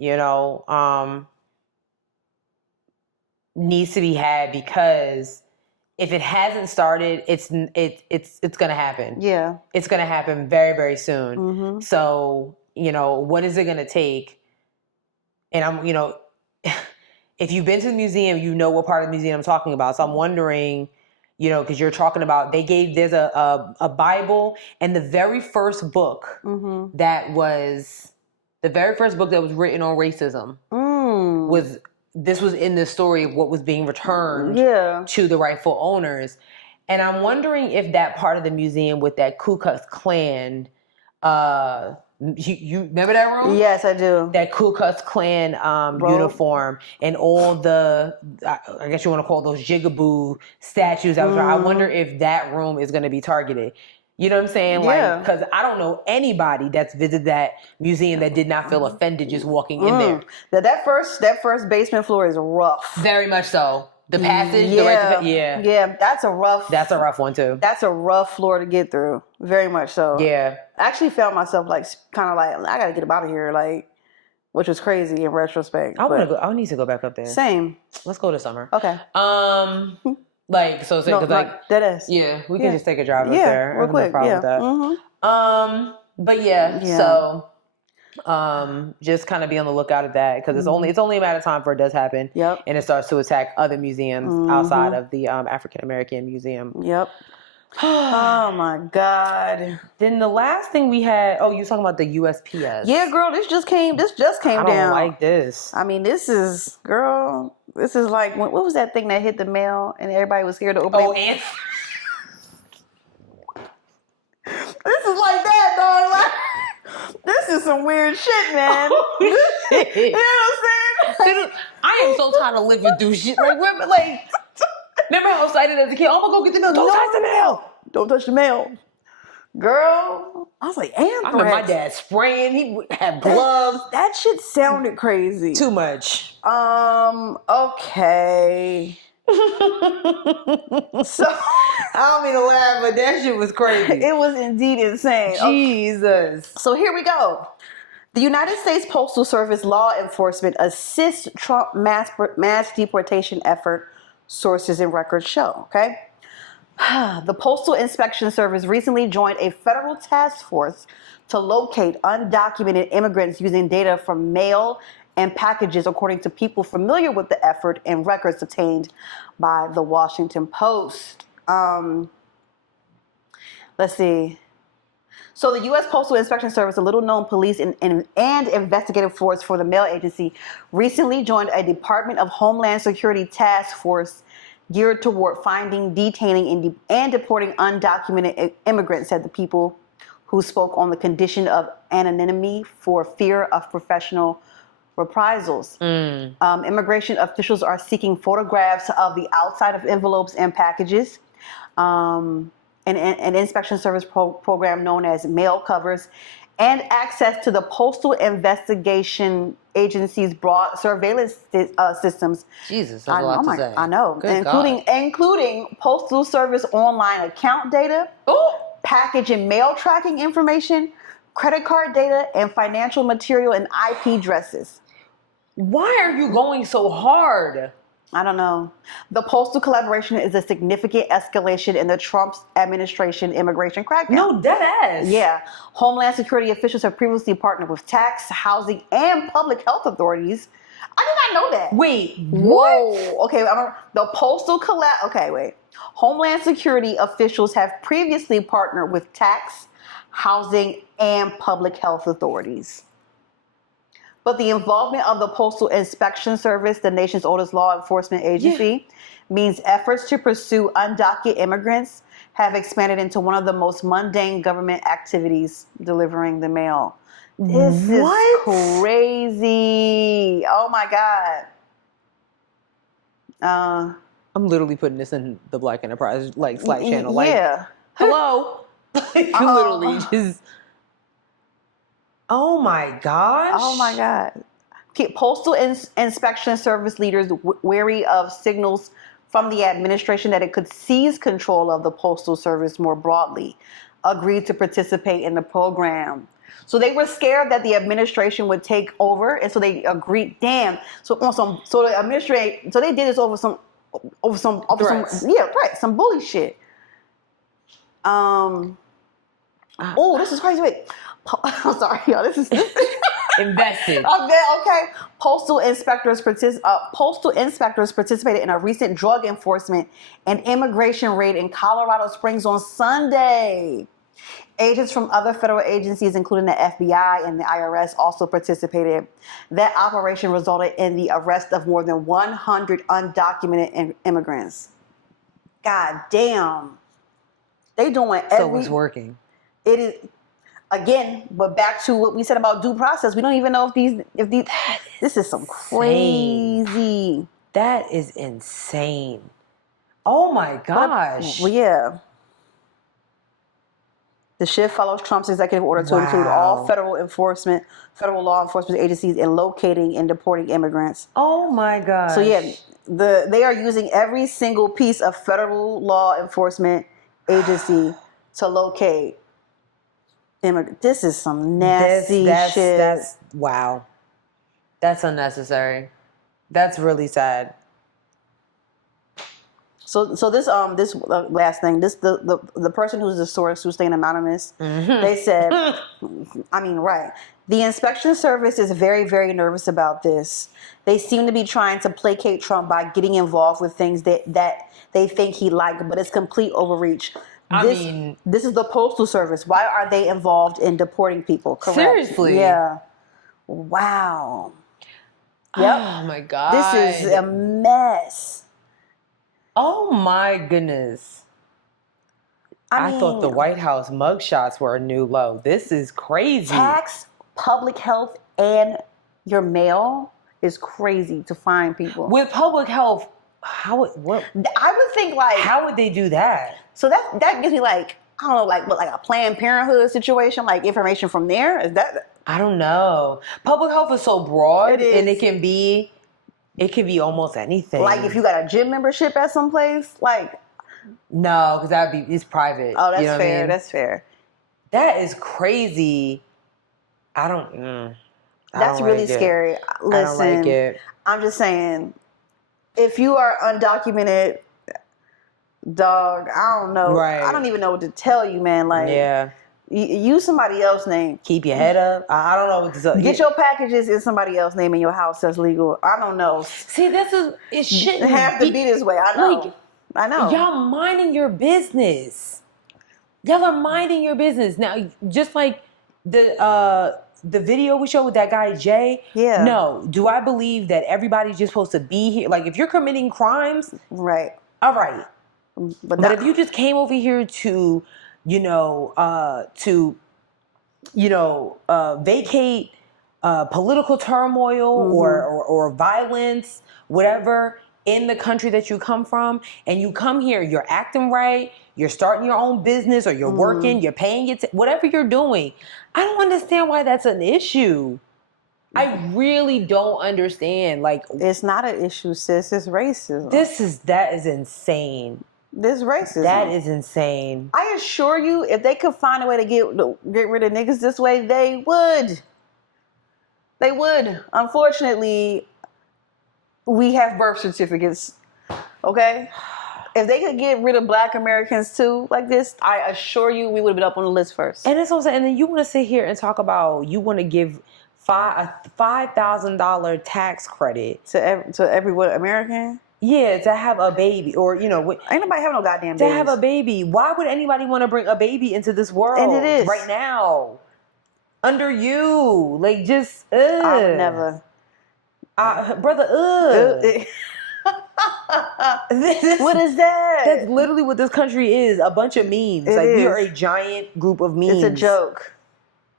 needs to be had, because if it hasn't started, it's gonna happen. Yeah, it's gonna happen very, very soon. So what is it gonna take? And if you've been to the museum, you know what part of the museum I'm talking about. So I'm wondering, because you're talking about there's a Bible, and the very first book that was written on racism was in the story of what was being returned to the rightful owners. And I'm wondering if that part of the museum with that Ku Klux Klan, you remember that room? Yes, I do. That Ku Klux Klan uniform and all the, I guess you want to call those jigaboo statues. I wonder if that room is going to be targeted. You know what I'm saying? Yeah. Like, because I don't know anybody that's visited that museum that did not feel offended just walking in there. That first basement floor is rough. Very much so. The passage, yeah, that's a rough one too. That's a rough floor to get through. Very much so. Yeah. I actually found myself like kind of like I gotta get up out of here, like, which was crazy in retrospect. I need to go back up there. Same. Let's go this summer. Okay. Like, so that is. Yeah, we can just take a drive up there. Real quick. No problem with that. But so just kind of be on the lookout at that, because it's only a matter of time before it does happen. Yep. And it starts to attack other museums outside of the African American Museum. Yep. Oh my God. Then the last thing we had, you were talking about the USPS. Yeah, girl, this just came down. I don't like this. I mean, this is like, what was that thing that hit the mail and everybody was scared to open it? And this is like that, dog. Like, this is some weird shit, man. You know what I'm saying? I am so tired of living through shit. Remember how excited as a kid? I'm gonna go get the mail. Don't touch the mail. Don't touch the mail. Girl, I was like, anthrax. I remember my dad spraying. He would have gloves. That shit sounded crazy. Too much. Okay. So I don't mean to laugh, but that shit was crazy. It was indeed insane. Jesus. So here we go. The United States Postal Service law enforcement assists Trump mass deportation effort, sources and records show, okay? The Postal Inspection Service recently joined a federal task force to locate undocumented immigrants using data from mail and packages, according to people familiar with the effort and records obtained by the Washington Post. Let's see. So the U.S. Postal Inspection Service, a little-known police and investigative force for the mail agency, recently joined a Department of Homeland Security task force geared toward finding, detaining, and deporting undocumented immigrants, said the people who spoke on the condition of anonymity for fear of professional reprisals. Immigration officials are seeking photographs of the outside of envelopes and packages. An inspection service program known as mail covers, and access to the Postal Investigation Agency's broad surveillance systems. Jesus, that's a lot to say. I know, Good including Postal Service online account data, package and mail tracking information, credit card data, and financial material and IP addresses. Why are you going so hard? I don't know. The postal collaboration is a significant escalation in the Trump administration immigration crackdown. No, dead ass. Yeah. Homeland Security officials have previously partnered with tax, housing, and public health authorities. I did not know that. Wait, Whoa. what? Okay, the postal Okay, wait. Homeland Security officials have previously partnered with tax, housing, and public health authorities. But the involvement of the Postal Inspection Service, the nation's oldest law enforcement agency, means efforts to pursue undocumented immigrants have expanded into one of the most mundane government activities, delivering the mail. This is crazy. Oh my God. I'm literally putting this in the Black Enterprise Slack channel. Hello. Literally just. Oh my gosh. Oh my God. Postal Inspection Service leaders, wary of signals from the administration that it could seize control of the Postal Service more broadly, agreed to participate in the program. So they were scared that the administration would take over, and so they agreed. Damn. So they did this over some bully shit. Oh, this is crazy. Wait. I'm sorry, y'all. This is invested. Okay. Postal inspectors participated in a recent drug enforcement and immigration raid in Colorado Springs on Sunday. Agents from other federal agencies, including the FBI and the IRS, also participated. That operation resulted in the arrest of more than 100 undocumented immigrants. God damn. They doing every... So it's working. It is... Again, but back to what we said about due process. We don't even know if these. This is some crazy. That is insane. Oh my gosh. Well, yeah. The shift follows Trump's executive order to include all federal law enforcement agencies in locating and deporting immigrants. Oh my gosh. So yeah, they are using every single piece of federal law enforcement agency to locate. This is some nasty shit. That's wow. That's unnecessary. That's really sad. So this last thing, the person who's the source who's staying anonymous, they said, right. The inspection service is very, very nervous about this. They seem to be trying to placate Trump by getting involved with things that they think he liked, but it's complete overreach. This is the Postal Service. Why are they involved in deporting people? Correct. Seriously? Yeah. Wow. Yep. Oh my God. This is a mess. Oh my goodness. I thought the White House mugshots were a new low. This is crazy. Tax, public health, and your mail is crazy to find people. With public health, I would think how would they do that? So that gives me I don't know, like a Planned Parenthood situation, like information from there. Is that? I don't know. Public health is so broad, It is. And it can be almost anything. Like if you got a gym membership at some place, no, because it's private. Oh, that's you know fair. What I mean? That's fair. That is crazy. That's really scary. Listen, I don't like it. I'm just saying, if you are undocumented, dog, I don't know. Right. I don't even know what to tell you, man. Use somebody else's name. Keep your head up. I don't know what to say. Get your packages in somebody else's name in your house that's legal. I don't know. See, it shouldn't have to be this way. I know. I know. Y'all minding your business. Y'all are minding your business. Now, just like the video we showed with that guy, Jay. Yeah. No. Do I believe that everybody's just supposed to be here? Like, if you're committing crimes, Right. all right. But if you just came over here to, vacate political turmoil or violence, whatever, in the country that you come from, and you come here, you're acting right, you're starting your own business, or you're working, you're paying it, whatever you're doing, I don't understand why that's an issue. I really don't understand. Like, it's not an issue, sis. It's racism. that is insane. This racism. That is insane. I assure you, if they could find a way to get rid of niggas this way, they would. They would. Unfortunately, we have birth certificates. Okay? If they could get rid of Black Americans too, like this, I assure you we would have been up on the list first. And that's what I'm saying. And then you want to sit here and talk about, you want to give a $5,000 tax credit to every American? Yeah, to have a baby, or ain't nobody having no goddamn to babies. have a baby. Why would anybody want to bring a baby into this world? And it is right now, under you, like just. I would never, brother. What is that? That's literally what this country is. A bunch of memes. We are a giant group of memes. It's a joke.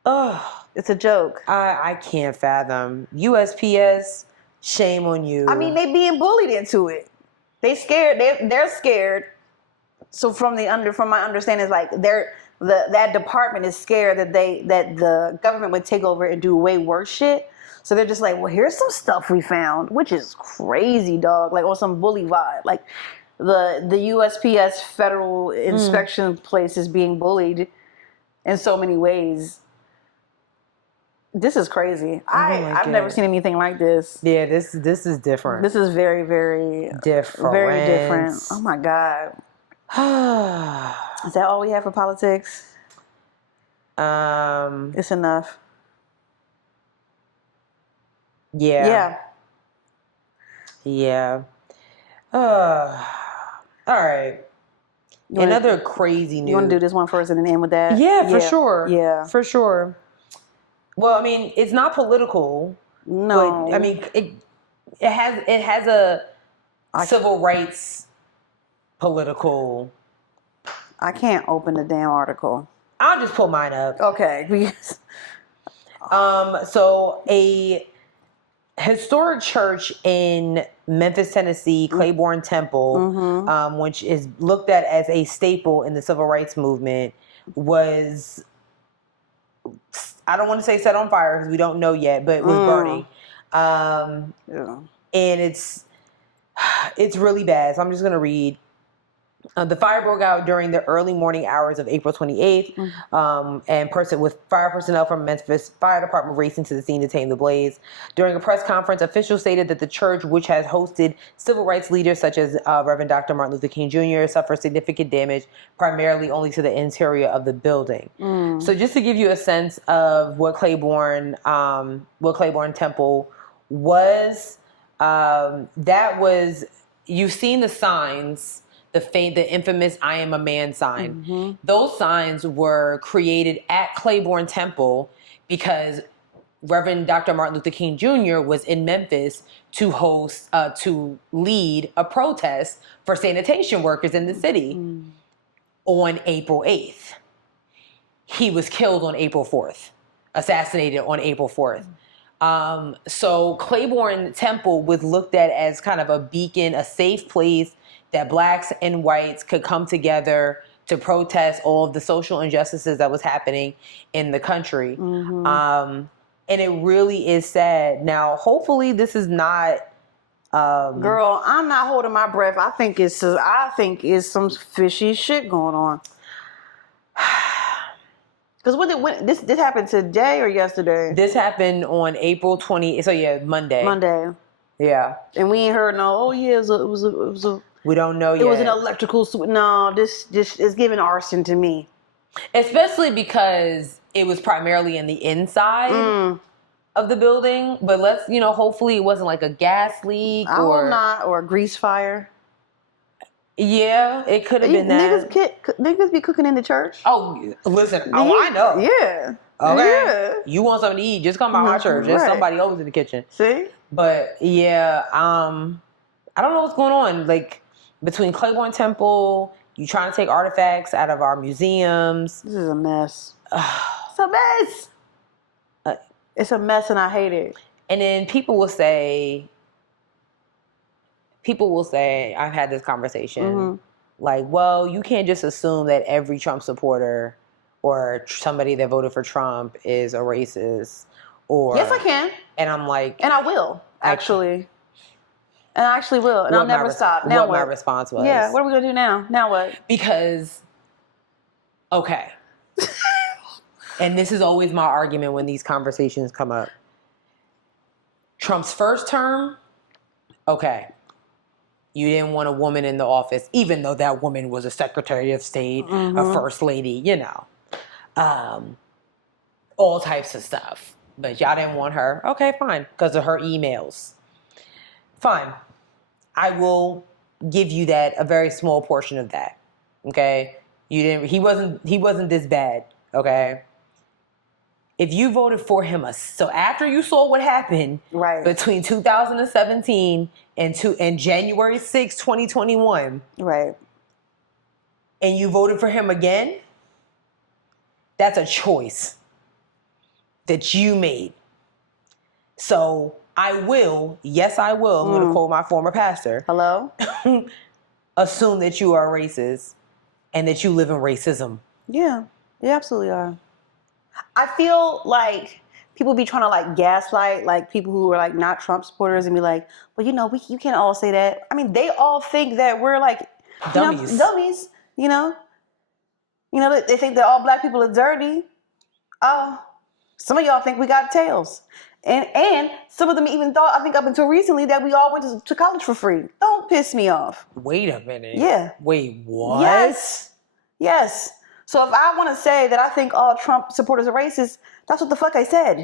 Ugh, it's a joke. I can't fathom. USPS. Shame on you. I mean, they being bullied into it. They scared. They're scared. So from my understanding, is like that department is scared that the government would take over and do way worse shit. So they're just like, well, here's some stuff we found, which is crazy, dog. Like, or some bully vibe. Like the USPS federal inspection place is being bullied in so many ways. This is crazy. I've never seen anything like this. Yeah, this is different. This is very, very different. Very different. Oh my God. Is that all we have for politics? It's enough. Yeah. Yeah. All right. Another crazy news. You want to do this one first and then end with that? Yeah, for sure. Yeah. For sure. Well, I mean, it's not political. No. But, I mean, it has a civil rights political. I can't open the damn article. I'll just pull mine up. Okay. So a historic church in Memphis, Tennessee, Clayborn Temple, which is looked at as a staple in the civil rights movement, was, I don't want to say set on fire because we don't know yet, but it was burning. And it's really bad. So I'm just going to read. The fire broke out during the early morning hours of April 28th, and with fire personnel from Memphis Fire Department racing to the scene to tame the blaze. During a press conference, officials stated that the church, which has hosted civil rights leaders such as Reverend Dr. Martin Luther King Jr., suffered significant damage, primarily only to the interior of the building. So just to give you a sense of what Clayborn Temple was, that was, you've seen the signs. The infamous "I am a man" sign. Those signs were created at Clayborn Temple because Reverend Dr. Martin Luther King Jr. was in Memphis to lead a protest for sanitation workers in the city on April 8th. He was killed on April 4th, assassinated on April 4th. So Clayborn Temple was looked at as kind of a beacon, a safe place that blacks and whites could come together to protest all of the social injustices that was happening in the country. And it really is sad. Now, hopefully this is not... Girl, I'm not holding my breath. I think it's some fishy shit going on. Because when this happened today or yesterday? This happened on April 20... So yeah, Monday. Yeah. And we ain't heard no, it was a we don't know yet. It was an electrical switch. No, this is giving arson to me. Especially because it was primarily in the inside of the building. But hopefully it wasn't like a gas leak or a grease fire. Yeah, it could have been that. Niggas be cooking in the church. Oh, listen. Oh, I know. Yeah. Okay. Yeah. You want something to eat? Just come by my church. There's somebody always in the kitchen. See? But yeah, I don't know what's going on. Like between Clayborn Temple, you trying to take artifacts out of our museums. This is a mess. It's a mess. It's a mess, and I hate it. And then people will say, I've had this conversation, like, well, you can't just assume that every Trump supporter or somebody that voted for Trump is a racist. Or yes, I can. And I'm like, and I will actually, and I actually will, and I'll never stop. Now what my response was? Yeah, what are we gonna do now? Now what? Because, okay, and this is always my argument when these conversations come up. Trump's first term, okay. You didn't want a woman in the office, even though that woman was a Secretary of State, a First Lady, you know. All types of stuff. But y'all didn't want her. Okay, fine. Because of her emails. Fine. I will give you that, a very small portion of that. Okay? He wasn't this bad. Okay? If you voted for him, so after you saw what happened between 2017 and January 6, 2021, right, and you voted for him again, that's a choice that you made. So I will, yes I will, I'm going to quote my former pastor. Hello? Assume that you are racist and that you live in racism. Yeah, you absolutely are. I feel like people be trying to like gaslight like people who are like not Trump supporters and be like, well, you know, you can't all say that. I mean, they all think that we're like dummies. Dummies, you know? You know, they think that all black people are dirty. Some of y'all think we got tails. And some of them even thought, I think up until recently, that we all went to college for free. Don't piss me off. Wait a minute. Yeah. Wait, what? Yes. So if I want to say that I think all Trump supporters are racist, that's what the fuck I said.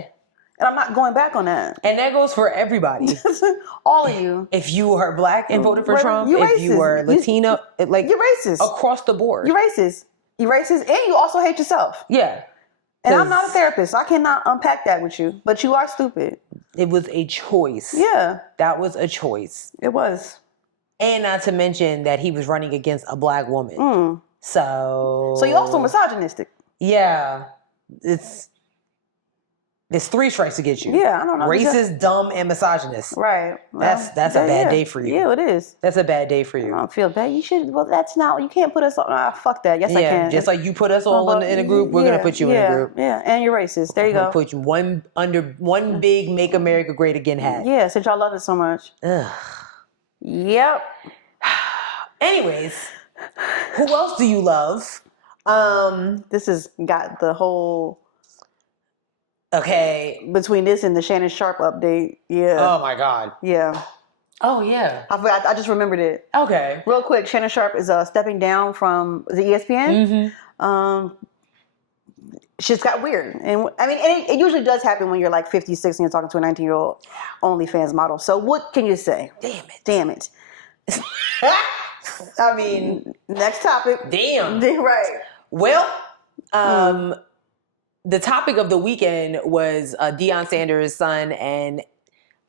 And I'm not going back on that. And that goes for everybody. All of you. If you are black and voted for Trump, you're if racist. you were Latino, like you're racist. Across the board. You're racist. You're racist and you also hate yourself. Yeah. And I'm not a therapist. I cannot unpack that with you. But you are stupid. It was a choice. Yeah. That was a choice. It was. And not to mention that he was running against a black woman. So you're also misogynistic. Yeah. There's 3 strikes to get you. Yeah, I don't know. Racist, dumb, and misogynist. Right. Well, that's a bad day for you. Yeah, it is. That's a bad day for you. I don't feel bad. You should. Well, that's not. You can't put us on. Fuck that. Yes, I can. Just like you put us all in a group, we're gonna put you in a group. Yeah, and you're racist. There you go. Put you under one big "Make America Great Again" hat. Yeah, since y'all love it so much. Ugh. Yep. Anyways, who else do you love? This has got the whole. Okay. Between this and the Shannon Sharp update, yeah. Oh my God. Yeah. Oh yeah. I forgot. I just remembered it. Okay. Real quick, Shannon Sharp is stepping down from the ESPN. Shit's got weird, and I mean, it usually does happen when you're like 56 and you're talking to a 19-year-old OnlyFans model. So what can you say? Damn it. I mean, next topic. Damn. Right. Well, the topic of the weekend was Deion Sanders' son and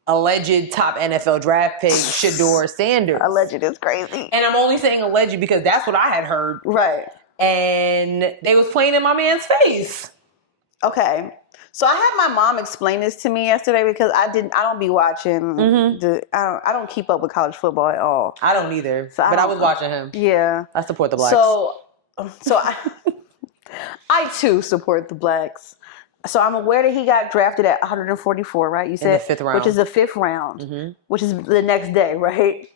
alleged top NFL draft pick Shedeur Sanders. Alleged is crazy. And I'm only saying alleged because that's what I had heard. Right. And they was playing in my man's face. Okay. So I had my mom explain this to me yesterday because I don't be watching I don't keep up with college football at all. I don't either. So I was watching him. Yeah. I support the blacks. So I too support the blacks. So I'm aware that he got drafted at 144, right? You said in the 5th round. Which is the 5th round. Which is the next day, right?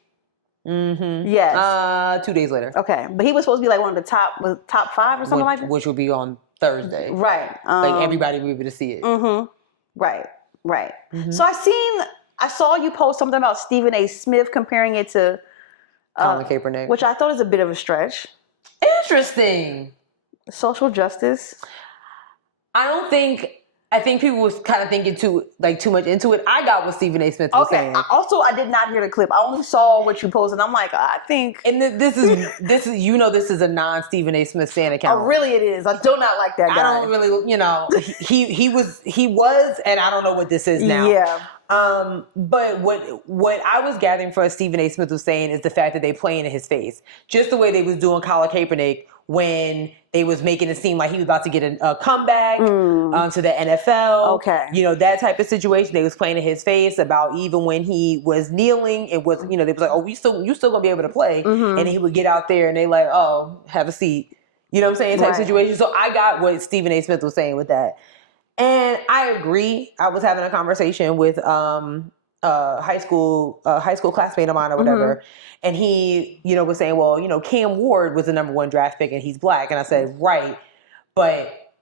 Yes. 2 days later. Okay. But he was supposed to be like one of the top 5 or something like that? Which would be on Thursday. Right. Like everybody would be able to see it. Right. So I saw you post something about Stephen A. Smith comparing it to Colin Kaepernick. Which I thought is a bit of a stretch. Interesting. Social justice. I don't think I think people was kind of thinking too much into it. I got what Stephen A. Smith was saying. I did not hear the clip. I only saw what you posted. I'm like, I think. And this is this is a non Stephen A. Smith fan account. Oh, really? It is. I do not like that guy. I don't really, he was, and I don't know what this is now. Yeah. But what I was gathering for Stephen A. Smith was saying is the fact that they playing in his face, just the way they was doing Colin Kaepernick when they was making it seem like he was about to get a comeback to the NFL. Okay. That type of situation. They was playing in his face about even when he was kneeling, it was, they was like, oh, you still gonna be able to play. And then he would get out there and they like, oh, have a seat. You know what I'm saying? Type situation. So I got what Stephen A. Smith was saying with that. And I agree. I was having a conversation with high school classmate of mine or whatever. And he, was saying, well, Cam Ward was the number 1 draft pick and he's black. And I said, right. But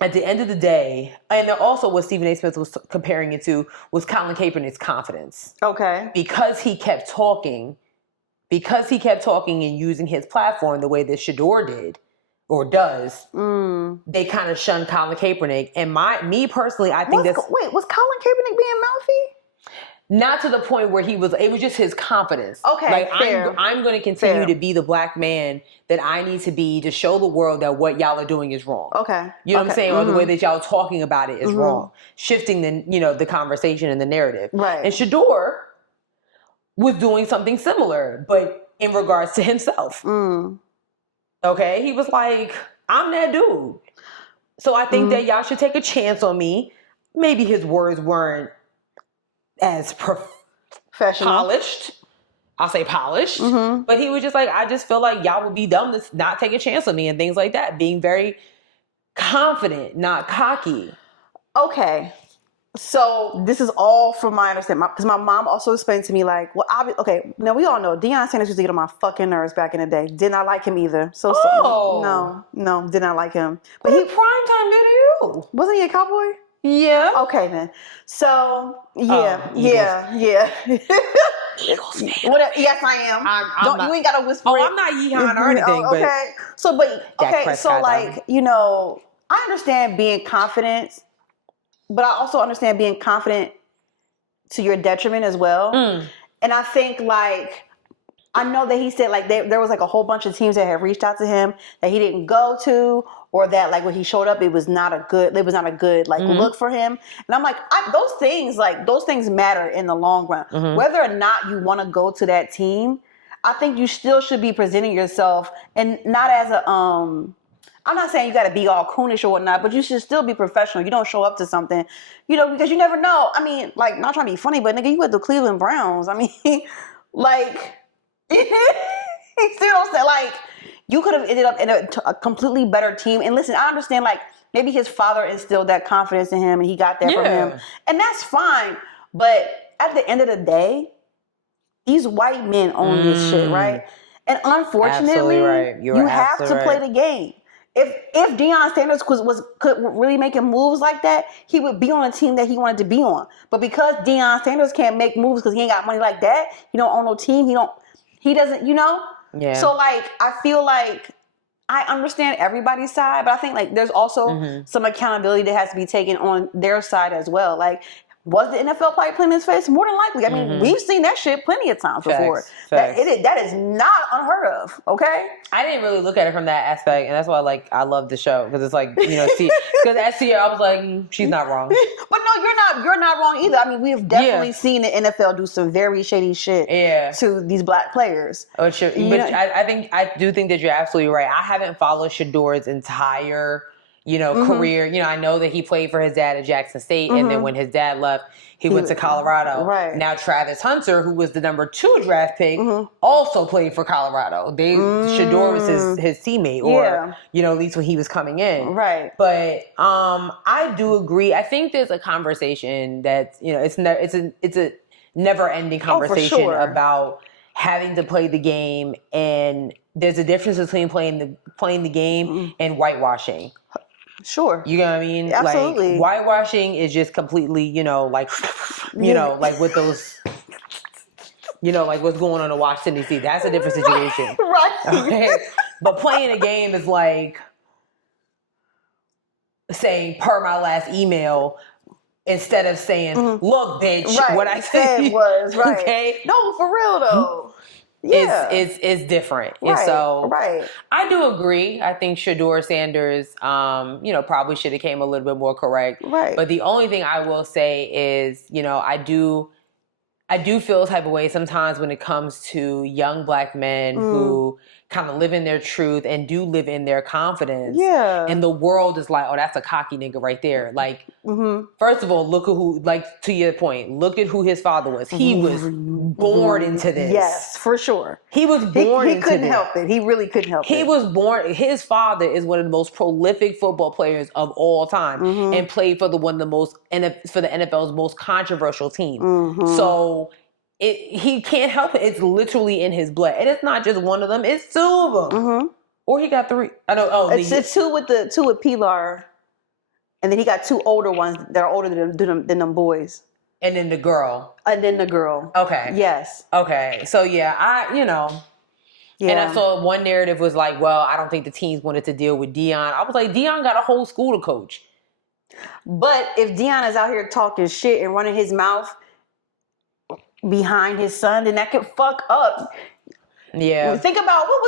at the end of the day, and also what Stephen A. Smith was comparing it to was Colin Kaepernick's confidence. Okay. Because he kept talking and using his platform the way that Sheduer did or does, they kind of shunned Colin Kaepernick. And me personally, I think was Colin Kaepernick being mouthy? Not to the point where it was just his confidence. Okay, fair. I'm going to continue to be the black man that I need to be to show the world that what y'all are doing is wrong. Okay. You know what I'm saying? Or the way that y'all talking about it is wrong. Shifting the conversation and the narrative. Right. And Sheduer was doing something similar, but in regards to himself. Okay? He was like, I'm that dude. So I think that y'all should take a chance on me. Maybe his words weren't as professional, polished. I'll say polished. But he was just like, I just feel like y'all would be dumb to not take a chance on me and things like that. Being very confident, not cocky. Okay. So this is all from my understanding. Because my mom also explained to me like, now we all know Deion Sanders used to get on my fucking nerves back in the day. Did not like him either. No, did not like him. But he primetime did you. Wasn't he a Cowboy? Yeah. Okay then. So yeah. Eagles fan. Yes, I am. You ain't gotta whisper. I'm not yeehawing or anything. Okay. I understand being confident, but I also understand being confident to your detriment as well. And I think I know that he said there was a whole bunch of teams that had reached out to him that he didn't go to, or that when he showed up it was not a good look for him. And I'm like, those things matter in the long run. Whether or not you want to go to that team, I think you still should be presenting yourself and not as a I'm not saying you got to be all coonish or whatnot, but you should still be professional. You don't show up to something, because you never know. I mean, not trying to be funny, but nigga, you with the Cleveland Browns. I mean, you see what I'm saying? You could have ended up in a completely better team. And listen, I understand, maybe his father instilled that confidence in him and he got that from him. And that's fine. But at the end of the day, these white men own this shit, right? And unfortunately, right. You have to play the game. If Deion Sanders could really making moves like that, he would be on a team that he wanted to be on. But because Deion Sanders can't make moves because he ain't got money like that, he don't own no team. He doesn't. Yeah. So I feel like I understand everybody's side, but I think there's also some accountability that has to be taken on their side as well. Was the NFL probably playing in his face? More than likely. I mean, we've seen that shit plenty of times before. That is not unheard of, okay? I didn't really look at it from that aspect, and that's why I love the show, because it's because at Sierra I was like, she's not wrong. But no, you're not wrong either. I mean, we have definitely seen the NFL do some very shady shit to these black players. Oh, sure. But I do think that you're absolutely right. I haven't followed Shedeur's entire career. I know that he played for his dad at Jackson State, and then when his dad left, he went to Colorado. Right. Now Travis Hunter, who was the number 2 draft pick, also played for Colorado. Sheduer was his teammate, or at least when he was coming in. Right. But I do agree. I think there's a conversation that it's a never-ending conversation about having to play the game, and there's a difference between playing the game and whitewashing. Sure. You know what I mean? Absolutely. Whitewashing is just completely, with those, what's going on in Washington, D.C. That's a different situation. Right. Okay? But playing a game is saying per my last email instead of saying, look, bitch, Right. what I said was right. Okay. No, for real though. Yeah. It's different. Right. And so right. I do agree. I think Shedeur Sanders, probably should have came a little bit more correct. Right. But the only thing I will say is, I do feel a type of way sometimes when it comes to young black men who kind of live in their truth and do live in their confidence. Yeah. And the world is like, oh, that's a cocky nigga right there. Like, first of all, look at who, like, to your point, look at who his father was. He was born into this. Yes, for sure. He was born into this. He couldn't help it. He really couldn't help it. He was born, his father is one of the most prolific football players of all time and played for for the NFL's most controversial team. So he can't help it. It's literally in his blood. And it's not just one of them, it's two of them. Or he got three. I don't know. It's two with Pilar. And then he got two older ones that are older than them boys. And then the girl. Okay. Yes. Okay. So yeah, Yeah. And I saw one narrative was like, well, I don't think the teams wanted to deal with Dion. I was like, Dion got a whole school to coach. But if Dion is out here talking shit and running his mouth behind his son, then that could fuck up. Yeah. Think about what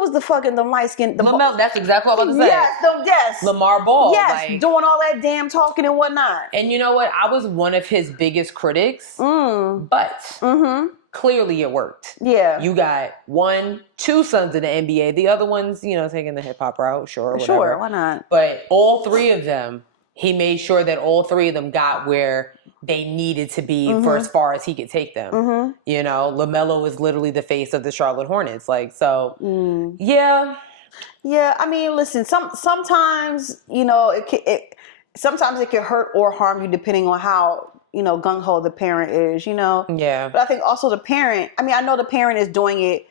was the fucking the light skin. That's exactly what I was about to say. Yes. Lamar Ball. Yes, like, doing all that damn talking and whatnot. And you know what? I was one of his biggest critics, but clearly it worked. Yeah. You got two sons in the NBA. The other one's, taking the hip hop route. Whatever. Sure, why not? But all three of them, he made sure that all three of them got where they needed to be for as far as he could take them. LaMelo is literally the face of the Charlotte Hornets. Like, so, yeah. Yeah, I mean, listen, sometimes, sometimes it can hurt or harm you depending on how, gung-ho the parent is, Yeah. But I think also the parent, I know the parent is doing it,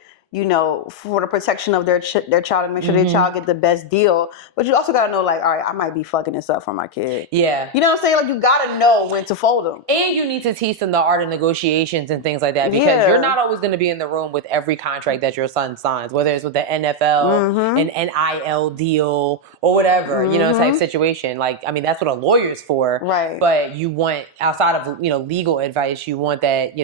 for the protection of their child and make sure their child get the best deal. But you also got to know, like, all right, I might be fucking this up for my kid. Yeah. You know what I'm saying? Like, you got to know when to fold them. And you need to teach them the art of negotiations and things like that because you're not always going to be in the room with every contract that your son signs, whether it's with the NFL, an NIL deal, or whatever, type situation. Like, that's what a lawyer's for. Right. But you want, outside of, legal advice, you want that,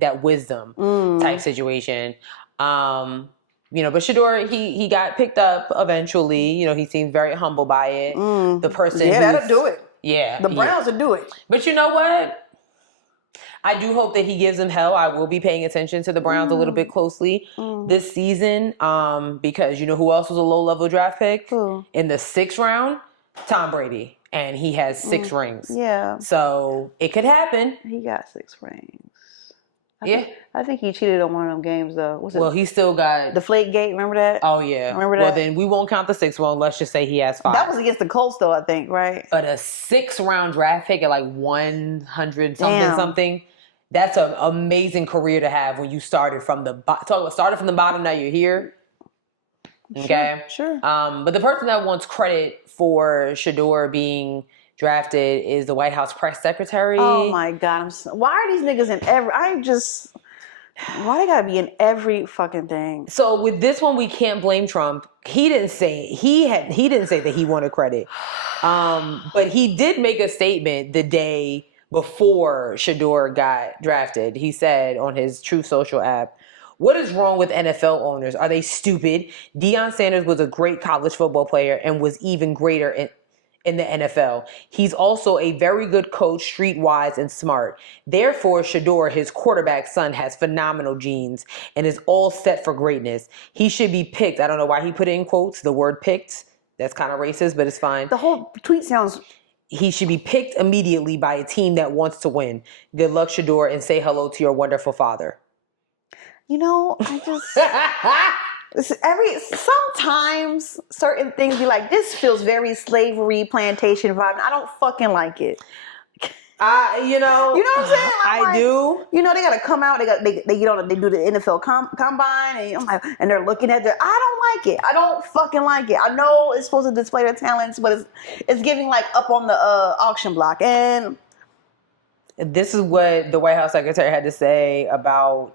that wisdom type situation. But Sheduer, he got picked up eventually. He seemed very humble by it. The person, that'll do it. Yeah, the Browns will do it. But you know what? I do hope that he gives them hell. I will be paying attention to the Browns a little bit closely this season, because you know who else was a low-level draft pick in the 6th round? Tom Brady, and he has 6 rings. Yeah, so it could happen. He got 6 rings. I think he cheated on one of them games though. Well, he still got the Flake Gate. Remember that? Oh yeah. Remember that? Well, then we won't count the 6th one. Let's just say he has 5. That was against the Colts though, I think, right? But a 6th round draft pick at like 100 something. That's an amazing career to have when you started from the bottom. Now you're here. Okay. Sure. But the person that wants credit for Sheduer being drafted is the White House press secretary. Oh my God! Why are these niggas in every? Why they gotta be in every fucking thing? So with this one, we can't blame Trump. He didn't say he didn't say that he wanted credit, but he did make a statement the day before Sheduer got drafted. He said on his Truth Social app, "What is wrong with NFL owners? Are they stupid? Deion Sanders was a great college football player and was even greater in the NFL. He's also a very good coach, streetwise and smart. Therefore, Sheduer, his quarterback son, has phenomenal genes and is all set for greatness. He should be picked." I don't know why he put it in quotes, the word picked. That's kind of racist, but it's fine. The whole tweet sounds... "He should be picked immediately by a team that wants to win. Good luck, Sheduer, and say hello to your wonderful father." I just... sometimes certain things be like, this feels very slavery plantation vibe. I don't fucking like it. You know what I'm saying? I do. They gotta come out. They get on. They do the NFL combine, and I'm like, and they're looking at their. I don't like it. I don't fucking like it. I know it's supposed to display their talents, but it's giving like up on the auction block. And this is what the White House secretary had to say about.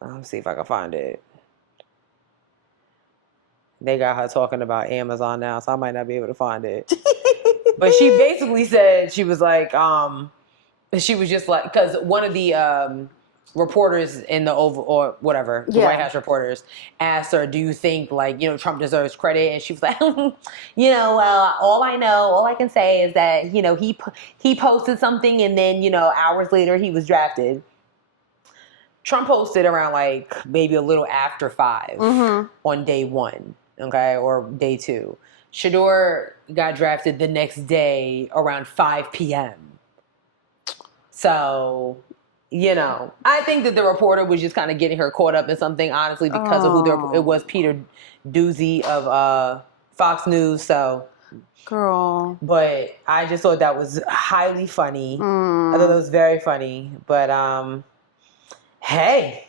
Let me see if I can find it. They got her talking about Amazon now, so I might not be able to find it. But she basically said, she was like, she was just like, because one of the reporters in the Oval, or whatever, the White House reporters, asked her, do you think, like, you know, Trump deserves credit? And she was like, you know, well, all I can say is that, you know, he posted something and then, you know, hours later he was drafted. Trump posted around, like, maybe a little after 5 on day 1, okay, or day 2. Sheduer got drafted the next day around 5 p.m. So, you know, I think that the reporter was just kind of getting her caught up in something, honestly, because of who it was, Peter Doozy of Fox News. So, girl. But I just thought that was highly funny. I thought that was very funny. But hey,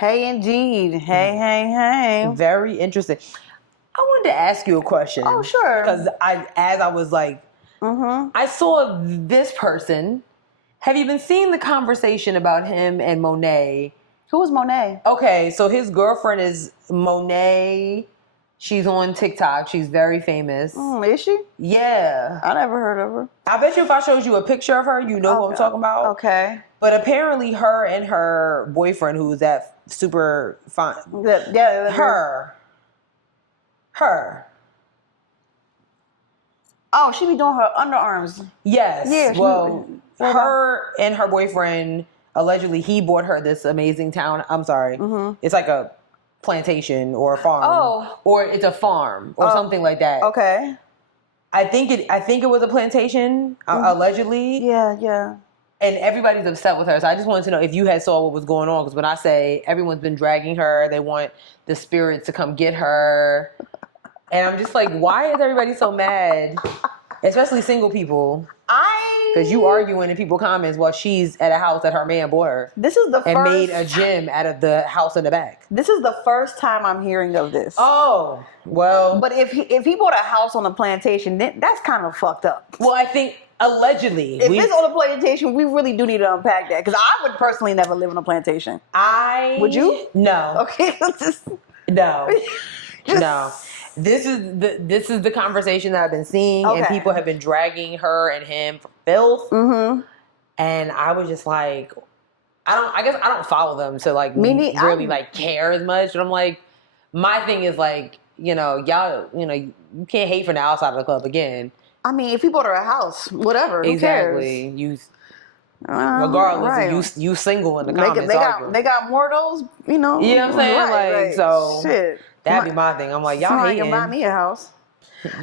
indeed. Hey. Very interesting. I wanted to ask you a question. Oh, sure. Because as I was like, I saw this person. Have you been seeing the conversation about him and Monet? Who is Monet? Okay, so his girlfriend is Monet. She's on TikTok. She's very famous. Is she? Yeah. I never heard of her. I bet you if I showed you a picture of her, you know who I'm talking about. Okay. But apparently her and her boyfriend, who's that super fine. Her. Oh, she be doing her underarms. Yes. Yeah. Well, her and her boyfriend, allegedly, he bought her this amazing town. I'm sorry. It's like a plantation or a farm. Oh. Or it's a farm or something like that. Okay. I think it was a plantation, allegedly. Yeah. And everybody's upset with her. So I just wanted to know if you had saw what was going on. Because when I say everyone's been dragging her, they want the spirits to come get her. And I'm just like, why is everybody so mad? Especially single people. Because you arguing in people's comments while she's at a house that her man bought her. This is the and made a gym out of the house in the back. This is the first time I'm hearing of this. Oh, well. But if he bought a house on a plantation, then that's kind of fucked up. Well, I think allegedly. If it's on a plantation, we really do need to unpack that. Because I would personally never live on a plantation. Would you? No. Okay. No. No. This is the conversation that I've been seeing, and people have been dragging her and him for filth. And I was just like, I guess I don't follow them to like really like care as much. But I'm like, my thing is like, you know, y'all, you know, you can't hate from the outside of the club again. I mean, if he bought her a house, whatever. Exactly. Who cares? Regardless, you single in the comments. They got more of those, you know. You know what I'm saying? Right. So shit. That'd be my thing. I'm like, y'all hating. Can buy me a house.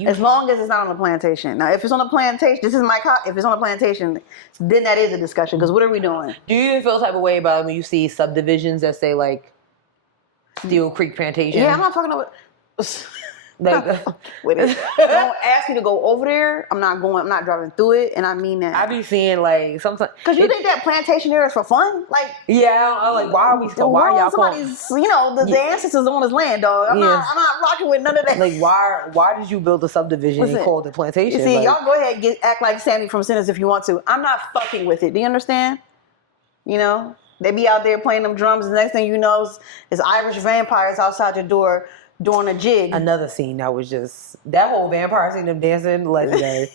As long as it's not on a plantation. Now, if it's on a plantation, if it's on a plantation, then that is a discussion. Because what are we doing? Do you even feel type of way about when you see subdivisions that say like Steel Creek Plantation? Yeah, I'm not talking about. Like, with it. Don't ask me to go over there. I'm not driving through it, and I mean that. I be seeing like sometimes. Because you think that plantation area is for fun? Like, yeah, I'm like, why are we? Why are y'all somebody's? You know, the ancestors on his land, dog. I'm not rocking with none of that. Like, why did you build a subdivision called the plantation? You see, y'all go ahead and act like Sandy from Sinners if you want to. I'm not fucking with it. Do you understand? You know, they be out there playing them drums. The next thing you know is Irish vampires outside your door doing a jig. Another scene that was just that whole vampire scene of dancing legendary.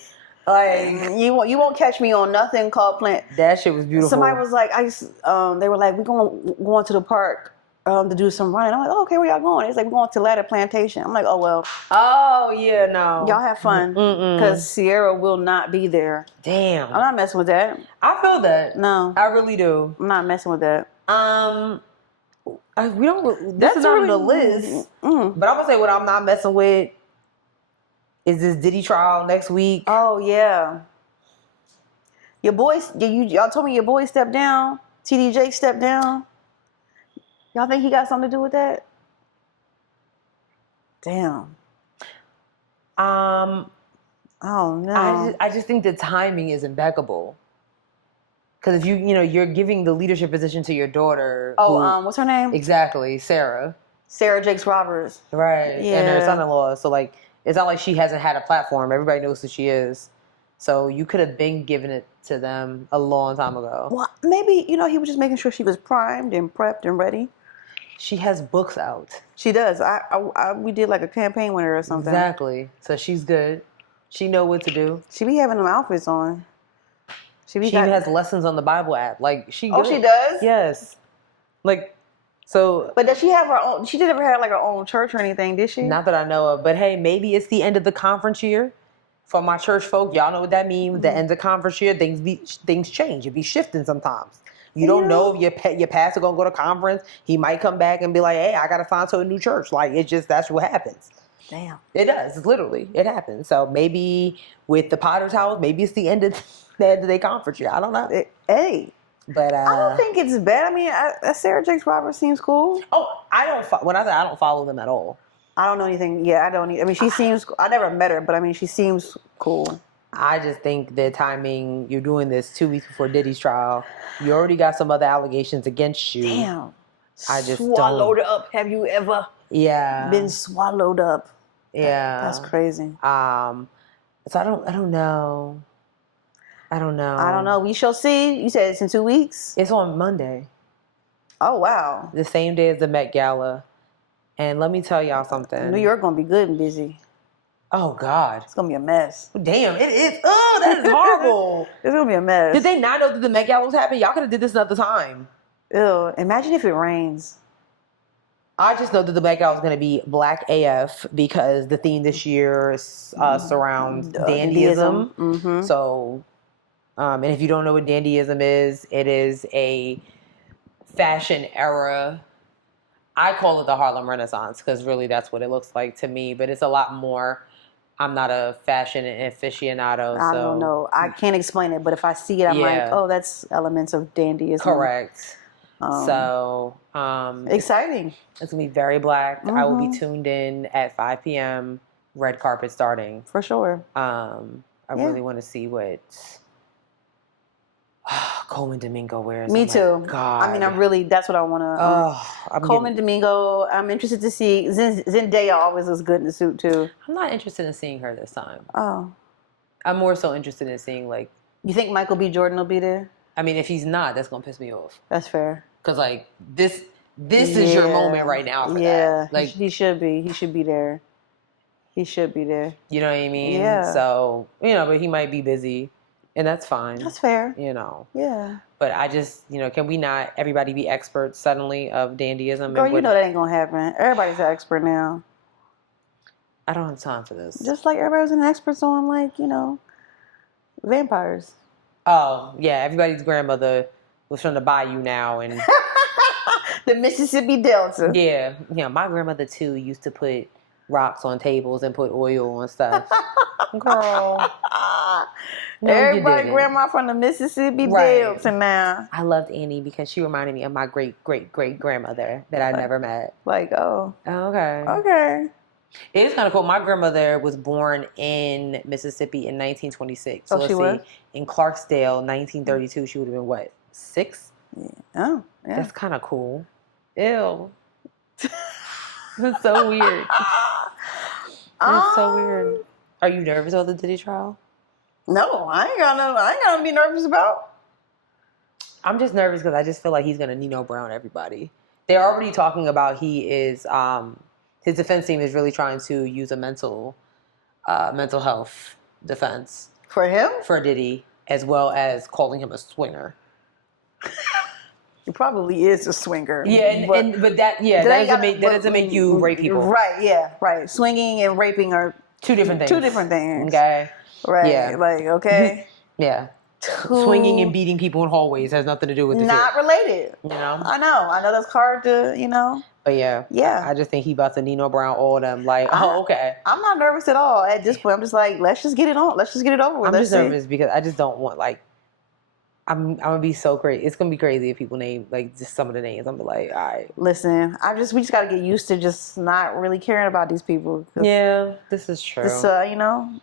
Like you won't catch me on nothing called plant. That shit was beautiful. Somebody was like, they were like, we're going to the park to do some running. I'm like, oh, okay, where y'all going? It's like, we're going to Ladder Plantation. I'm like, oh well. Oh yeah, no. Y'all have fun because Sierra will not be there. Damn. I'm not messing with that. I feel that. No, I really do. I'm not messing with that. We don't. This is not on the list. But I'm gonna say what I'm not messing with is this Diddy trial next week. Oh yeah. Your boys, y'all told me your boy stepped down. TDJ stepped down. Y'all think he got something to do with that? Damn. Oh no. I just think the timing is impeccable. Because if you're giving the leadership position to your daughter. Oh, what's her name? Exactly, Sarah. Sarah Jakes Roberts. Right. Yeah. And her son-in-law. So like, it's not like she hasn't had a platform. Everybody knows who she is. So you could have been giving it to them a long time ago. Well, maybe he was just making sure she was primed and prepped and ready. She has books out. She does. We did like a campaign with her or something. Exactly. So she's good. She know what to do. She be having them outfits on. She even has lessons on the Bible app. Like she. Oh, good. she does? Yes. Like, so. But does she have her own? She didn't ever have like her own church or anything, did she? Not that I know of. But hey, maybe it's the end of the conference year. For my church folk, y'all know what that means. Mm-hmm. The end of conference year, things change. It be shifting sometimes. You don't know if your pastor gonna go to conference. He might come back and be like, "Hey, I gotta sign to a new church." Like that's what happens. Damn. It does. It's literally it happens. So maybe with the Potter's house, maybe it's the end of their conference year. I don't know. Hey. But I don't think it's bad. I mean, Sarah Jakes Roberts seems cool. Oh, when I say I don't follow them at all. I don't know anything. Yeah, I don't. I mean, she seems. I never met her, but I mean, she seems cool. I just think the timing. You're doing this 2 weeks before Diddy's trial. You already got some other allegations against you. Damn. I just swallowed up. Have you ever? Yeah. Been swallowed up. Yeah. That's crazy. So I don't know. I don't know. We shall see. You said it's in 2 weeks? It's on Monday. Oh, wow. The same day as the Met Gala. And let me tell y'all something. New York going to be good and busy. Oh, God. It's going to be a mess. Damn, it is. Oh, that is horrible. It's going to be a mess. Did they not know that the Met Gala was happening? Y'all could have did this another time. Ew. Imagine if it rains. I just know that the Met Gala is going to be Black AF because the theme this year surrounds dandyism. Mm-hmm. So, and if you don't know what dandyism is, it is a fashion era. I call it the Harlem Renaissance because really that's what it looks like to me. But it's a lot more. I'm not a fashion aficionado. I don't know. I can't explain it, but if I see it, I'm like, oh, that's elements of dandyism. Correct. Exciting. It's going to be very Black. Mm-hmm. I will be tuned in at 5 p.m. Red carpet starting. For sure. I really want to see what Coleman Domingo wears. Me too. God. I mean, that's what I want to. Coleman Domingo, I'm interested to see. Zendaya always looks good in the suit too. I'm not interested in seeing her this time. Oh. I'm more so interested in seeing like. You think Michael B. Jordan will be there? I mean, if he's not, that's going to piss me off. That's fair. Because like this is your moment right now for that. Like he should be. He should be there. He should be there. You know what I mean? Yeah. So, but he might be busy. And that's fine. That's fair. Yeah. But I just, can we not everybody be experts suddenly of dandyism? Girl, you know that ain't going to happen. Everybody's an expert now. I don't have time for this. Just like everybody's an expert on, like, vampires. Oh, yeah. Everybody's grandmother was from the bayou now. And the Mississippi Delta. Yeah. My grandmother, too, used to put rocks on tables and put oil on stuff. Girl. No, everybody grandma from the Mississippi Delta now. I loved Annie because she reminded me of my great-great-great-grandmother that I never met. Like, oh. Okay. Okay. It is kind of cool. My grandmother was born in Mississippi in 1926. So she was? In Clarksdale, 1932, she would have been, what, 6? Yeah. Oh, yeah. That's kind of cool. Ew. That's so weird. That's so weird. Are you nervous about the Diddy trial? No, I ain't gonna be nervous about. I'm just nervous because I just feel like he's gonna Nino Brown everybody. They're already talking about he is his defense team is really trying to use a mental health defense for him, for Diddy, as well as calling him a swinger. He probably is a swinger. Yeah, but that doesn't make you rape people. Right? Yeah, right. Swinging and raping are two different things. Two different things. Okay. Right. Yeah. Like, okay. Yeah. Swinging and beating people in hallways has nothing to do with the not shit. Related. I know that's hard to, But yeah. I just think he about to Nino Brown all of them. Like, okay. I'm not nervous at all at this point. I'm just like, let's just get it on. Let's just get it over with. I'm just nervous because I just don't want I'm gonna be so crazy. It's gonna be crazy if people name just some of the names. I'm like, all right. Listen, we just gotta get used to just not really caring about these people. Yeah, this is true. It's Damn.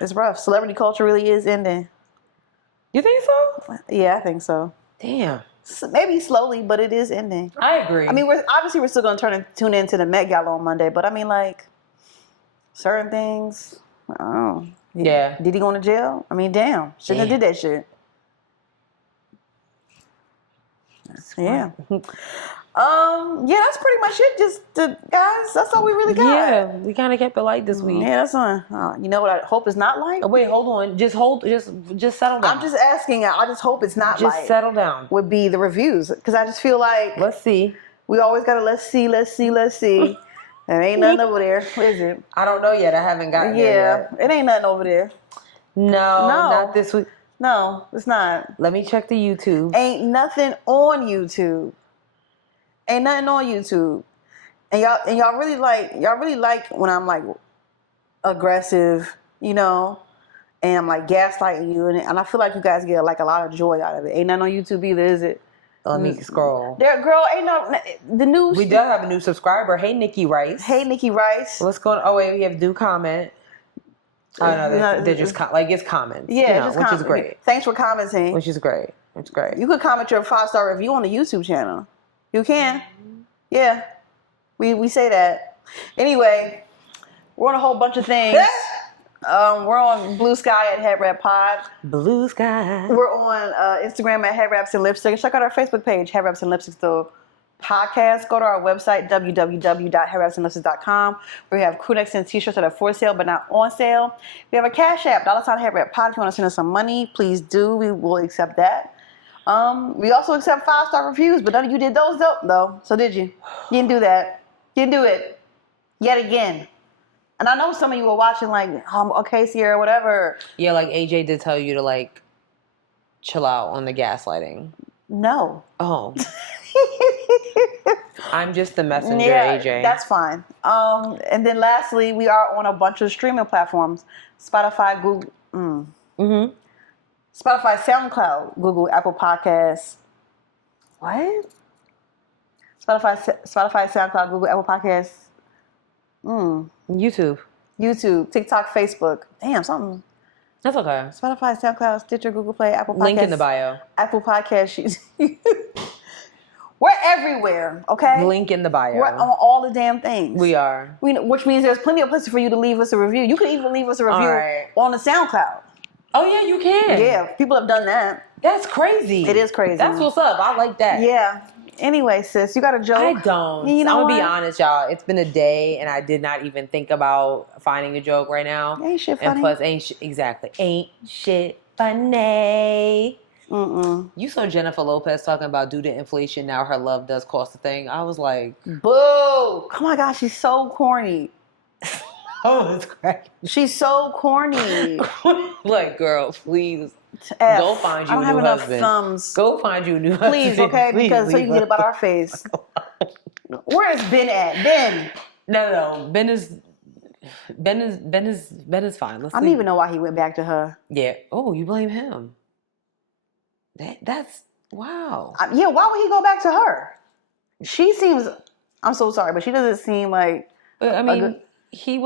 It's rough. Celebrity culture really is ending. You think so? Yeah, I think so. Damn. Maybe slowly, but it is ending. I agree. I mean, we're still gonna tune into the Met Gala on Monday, but I mean, certain things. I don't know. Yeah. Did he go to jail? I mean, damn. Shouldn't have did that shit. Yeah. Yeah, that's pretty much it. Just guys, that's all we really got. Yeah, we kind of kept it light this week. Yeah, that's on. You know what I hope is not light? Oh, wait, hold on. Just settle down. I'm just asking. I just hope it's not light. Just settle down. Would be the reviews, because I just feel like Let's see. we always gotta let's see. There ain't nothing over there. What is it? I don't know yet. I haven't gotten there yet. It ain't nothing over there. No, not this week. No, it's not. Let me check the YouTube. Ain't nothing on YouTube. Ain't nothing on YouTube. And y'all really like when I'm like aggressive, you know, and I'm like gaslighting you, and I feel like you guys get like a lot of joy out of it. Ain't nothing on YouTube either, is it? Let me scroll. There, girl, ain't no the news. We do have a new subscriber. Hey, Nikki Rice. Hey, Nikki Rice. What's going on? Oh, wait, we have do comment. Oh, no, they're just it's comments. Yeah, just which is great. Thanks for commenting. Which is great. It's great. You could comment your 5-star review on the YouTube channel. You can. Yeah. We say that. Anyway, we're on a whole bunch of things. We're on Bluesky at Headwrappod. Bluesky. We're on Instagram at Headwraps and Lipstick. Check out our Facebook page, Headwraps and Lipstick, the podcast. Go to our website, www.headwrapsandlipstick.com, where we have crew necks and t-shirts that are for sale but not on sale. We have a Cashapp, $Headwrappod. If you want to send us some money, please do. We will accept that. We also accept 5-star reviews, but none of you did those though. So did you? You didn't do that. You didn't do it. Yet again. And I know some of you were watching like, okay, Sierra, whatever. Yeah, like AJ did tell you to like chill out on the gaslighting. No. Oh. I'm just the messenger, yeah, AJ. That's fine. And then lastly, we are on a bunch of streaming platforms. Spotify, Google. Spotify, SoundCloud, Google, Apple Podcasts. What? Spotify, SoundCloud, Google, Apple Podcasts. YouTube, TikTok, Facebook. Damn, something. That's okay. Spotify, SoundCloud, Stitcher, Google Play, Apple Podcasts. Link in the bio. Apple Podcasts. We're everywhere, okay? Link in the bio. We're on all the damn things. We are. Which means there's plenty of places for you to leave us a review. You can even leave us a review on the SoundCloud. Oh, yeah, you can. Yeah, people have done that. That's crazy. It is crazy. That's what's up. I like that. Yeah. Anyway, sis, you got a joke? I don't. You know I'm going to be honest, y'all. It's been a day, and I did not even think about finding a joke right now. Ain't shit funny. And plus, ain't shit funny. You saw Jennifer Lopez talking about due to inflation, now her love does cost a thing. I was like, boo. Oh my gosh, she's so corny. Oh, it's cracking. She's so corny. Like, girl, please. F. Go find you I don't a have new enough husband. thumbs. Go find you a new husband. Please, okay? Please, because so you can get about our face. Where is Ben at? Ben. No. Ben is fine. I don't even know why he went back to her. Yeah. Oh, you blame him. That's wow. Yeah, why would he go back to her? She seems. I'm so sorry, but she doesn't seem like. I mean, he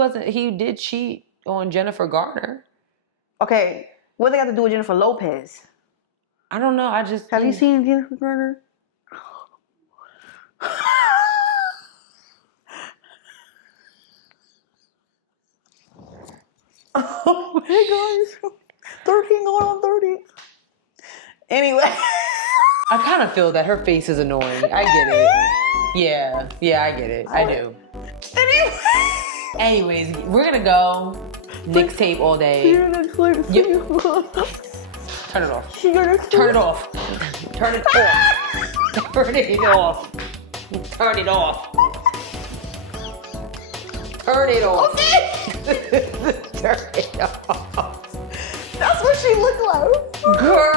did cheat on Jennifer Garner. Okay, what do they got to do with Jennifer Lopez? I don't know. Have you seen Jennifer Garner? Oh my gosh. 13 going on 30. Anyway. I kind of feel that her face is annoying. I get it. Yeah, I get it. I do. Anyways, we're gonna go Nick's tape all day. Turn it off. Turn it off. Turn it off. Turn it off. Turn it off. Turn it off. Okay. Turn it off. That's what she looked like. Girl.